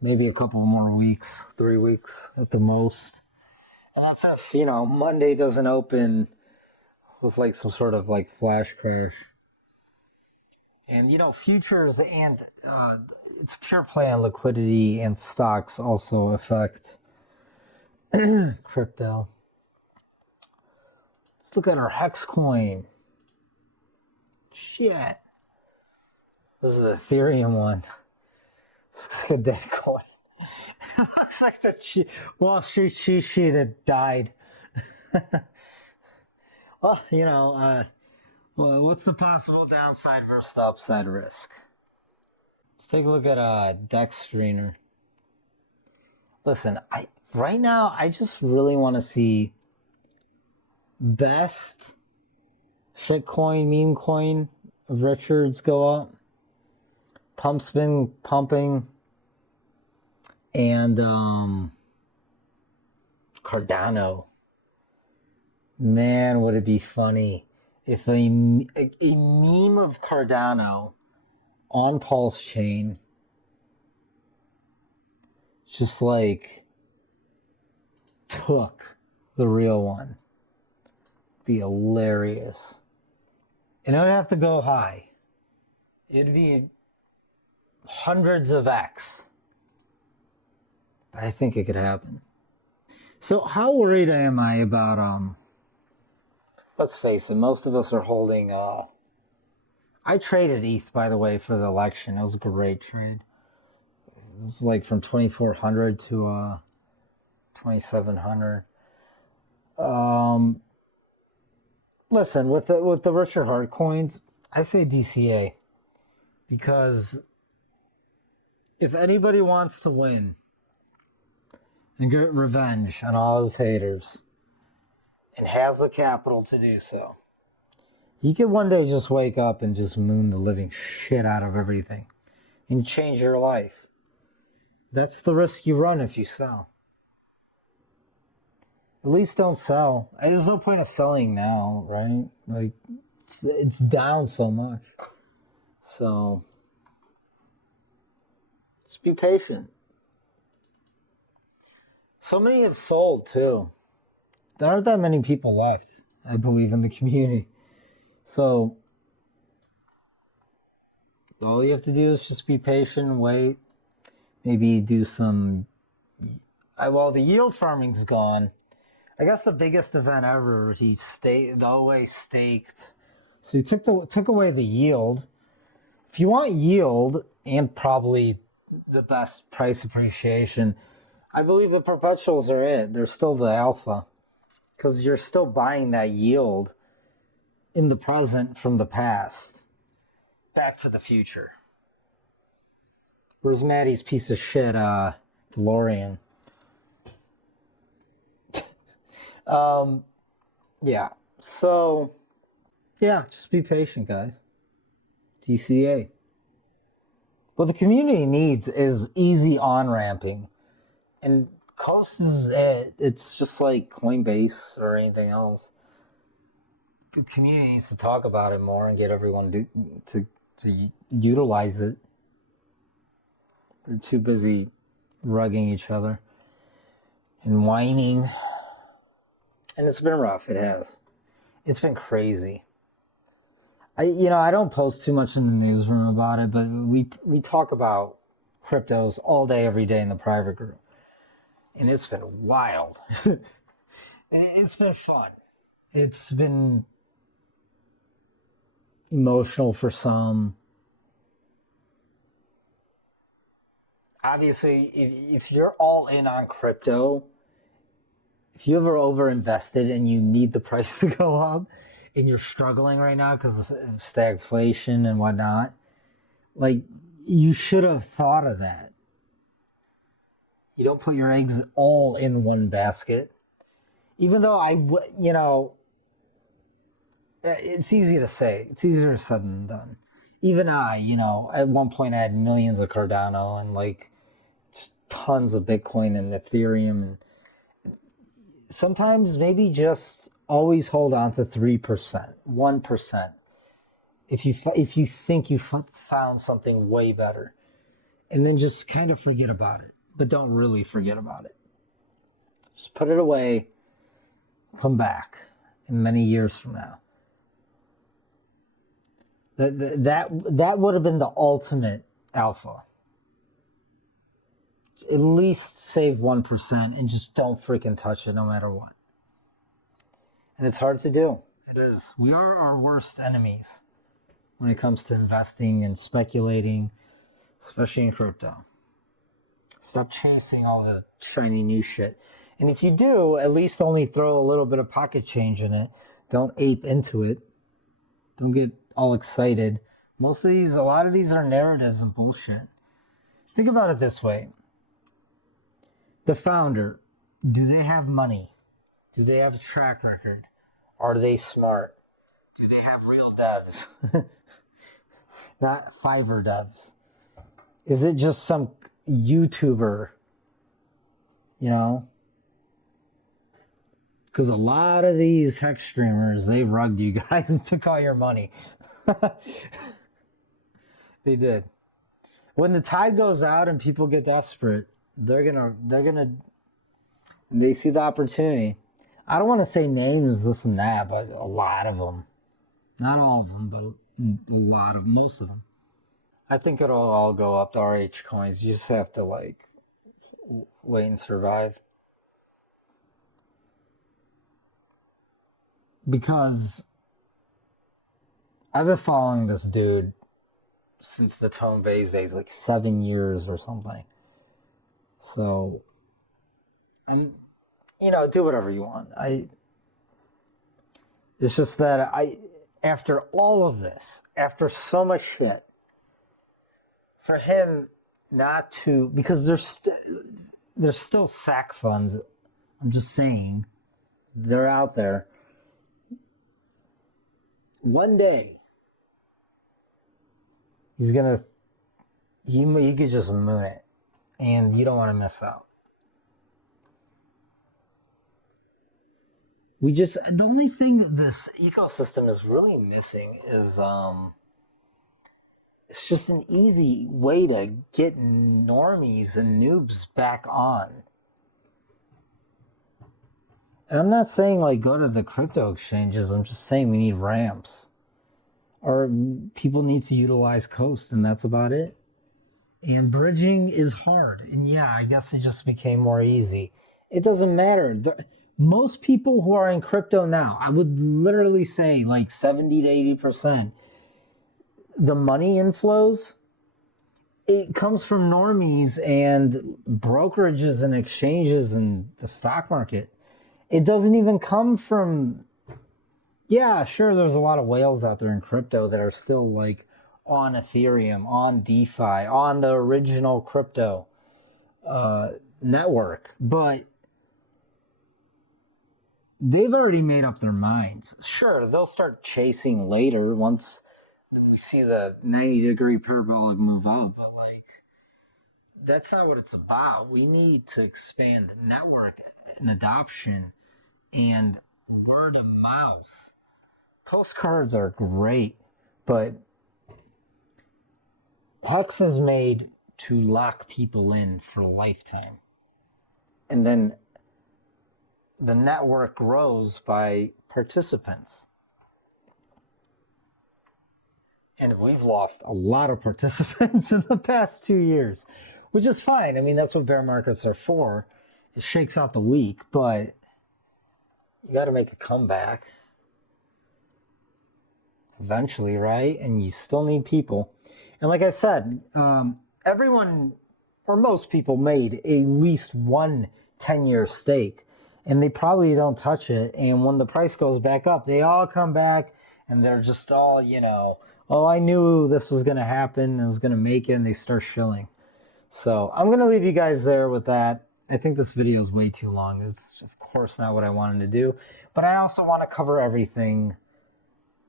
maybe a couple more weeks, 3 weeks at the most. And that's if, Monday doesn't open with like some sort of like flash crash. And, futures and it's pure play on liquidity, and stocks also affect crypto. Let's look at our Hex coin. Shit. This is the Ethereum one. Looks like a dead coin. Looks like the Wall Street cheat sheet had died. Well, you know, well, what's the possible downside versus the upside risk? Let's take a look at Dex Screener. Listen, right now I just really want to see best shitcoin, meme coin of Richards go up. Pump's been pumping, and Cardano. Man, would it be funny if a meme of Cardano on Pulse Chain just like took the real one. Be hilarious. And it would have to go high. It'd be hundreds of X. But I think it could happen. So how worried am I about let's face it, most of us are holding I traded ETH, by the way, for the election. It was a great trade. It was like from 2,400 to 2,700. Listen, with the Richard Hart coins, I say DCA, because if anybody wants to win and get revenge on all his haters and has the capital to do so, you could one day just wake up and just moon the living shit out of everything and change your life. That's the risk you run if you sell. At least don't sell. There's no point of selling now, right? Like, it's down so much. So, just be patient. So many have sold, too. There aren't that many people left, I believe, in the community. So, all you have to do is just be patient and wait. Maybe do some... Well, the yield farming's gone. I guess the biggest event ever, he always staked. So he took away the yield. If you want yield and probably the best price appreciation, I believe the perpetuals are it. They're still the alpha. Because you're still buying that yield in the present from the past. Back to the future. Where's Maddie's piece of shit, DeLorean? Yeah. So, yeah, just be patient, guys. DCA. What the community needs is easy on-ramping. And Coast is it. It's just like Coinbase or anything else. The community needs to talk about it more and get everyone to utilize it. They're too busy rugging each other and whining. And it's been rough. It has. It's been crazy. I don't post too much in the newsroom about it, but we talk about cryptos all day, every day in the private group. And it's been wild. It's been fun. It's been emotional for some. Obviously, if you're all in on crypto, if you ever over-invested and you need the price to go up and you're struggling right now because of stagflation and whatnot, like, you should have thought of that. You don't put your eggs all in one basket. Even though it's easy to say. It's easier said than done. Even at one point I had millions of Cardano and like just tons of Bitcoin and Ethereum. And sometimes maybe just always hold on to 3%, 1%. If you think you found something way better, and then just kind of forget about it. But don't really forget about it. Just put it away. Come back in many years from now. That would have been the ultimate alpha. At least save 1% and just don't freaking touch it no matter what. And it's hard to do. It is. We are our worst enemies when it comes to investing and speculating, especially in crypto. Stop chasing all the shiny new shit. And if you do, at least only throw a little bit of pocket change in it. Don't ape into it. Don't get all excited. A lot of these are narratives and bullshit. Think about it this way. The founder, do they have money? Do they have a track record? Are they smart? Do they have real devs? Not Fiverr devs. Is it just some YouTuber? You know? Because a lot of these tech streamers, they rugged you guys, took all your money. They did. When the tide goes out and people get desperate, they see the opportunity. I don't want to say names, this and that, but a lot of them. Not all of them, but most of them. I think it'll all go up to RH coins. You just have to wait and survive. Because I've been following this dude since the Tone Vase days, 7 years or something. So, do whatever you want. It's just that after all of this, after so much shit, for him not to, because there's still SAC funds. I'm just saying, they're out there. One day, you could just moon it, and you don't want to miss out. The only thing this ecosystem is really missing is, it's just an easy way to get normies and noobs back on. And I'm not saying go to the crypto exchanges. I'm just saying we need ramps. Or people need to utilize Coast, and that's about it. And bridging is hard. And yeah, I guess it just became more easy. It doesn't matter. Most people who are in crypto now, I would literally say 70 to 80%, the money inflows, it comes from normies and brokerages and exchanges and the stock market. It doesn't even come from, yeah, sure, there's a lot of whales out there in crypto that are still on Ethereum, on DeFi, on the original crypto network. But they've already made up their minds. Sure, they'll start chasing later once we see the 90-degree parabolic move up. But that's not what it's about. We need to expand network and adoption and word of mouth. Postcards are great, but Hex is made to lock people in for a lifetime. And then the network grows by participants. And we've lost a lot of participants in the past 2 years, which is fine. I mean, that's what bear markets are for. It shakes out the weak, but you got to make a comeback eventually, right? And you still need people. And like I said, everyone or most people made at least one 10-year stake, and they probably don't touch it. And when the price goes back up, they all come back and they're just all, oh, I knew this was going to happen and I was going to make it, and they start shilling. So I'm going to leave you guys there with that. I think this video is way too long. It's, of course, not what I wanted to do. But I also want to cover everything,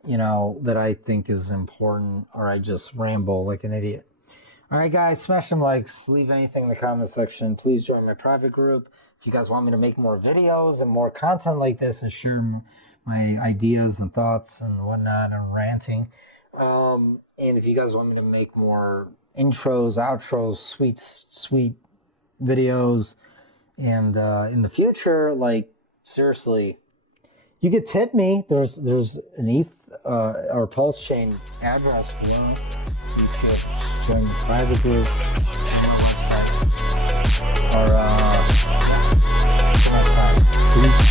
that I think is important, or I just ramble like an idiot. All right, guys, smash some likes. Leave anything in the comment section. Please join my private group. If you guys want me to make more videos and more content like this and share my ideas and thoughts and whatnot and ranting. And if you guys want me to make more intros, outros, sweet videos, and in the future, seriously, you could tip me. There's an ETH or Pulse Chain address below. You could join the private group or next time.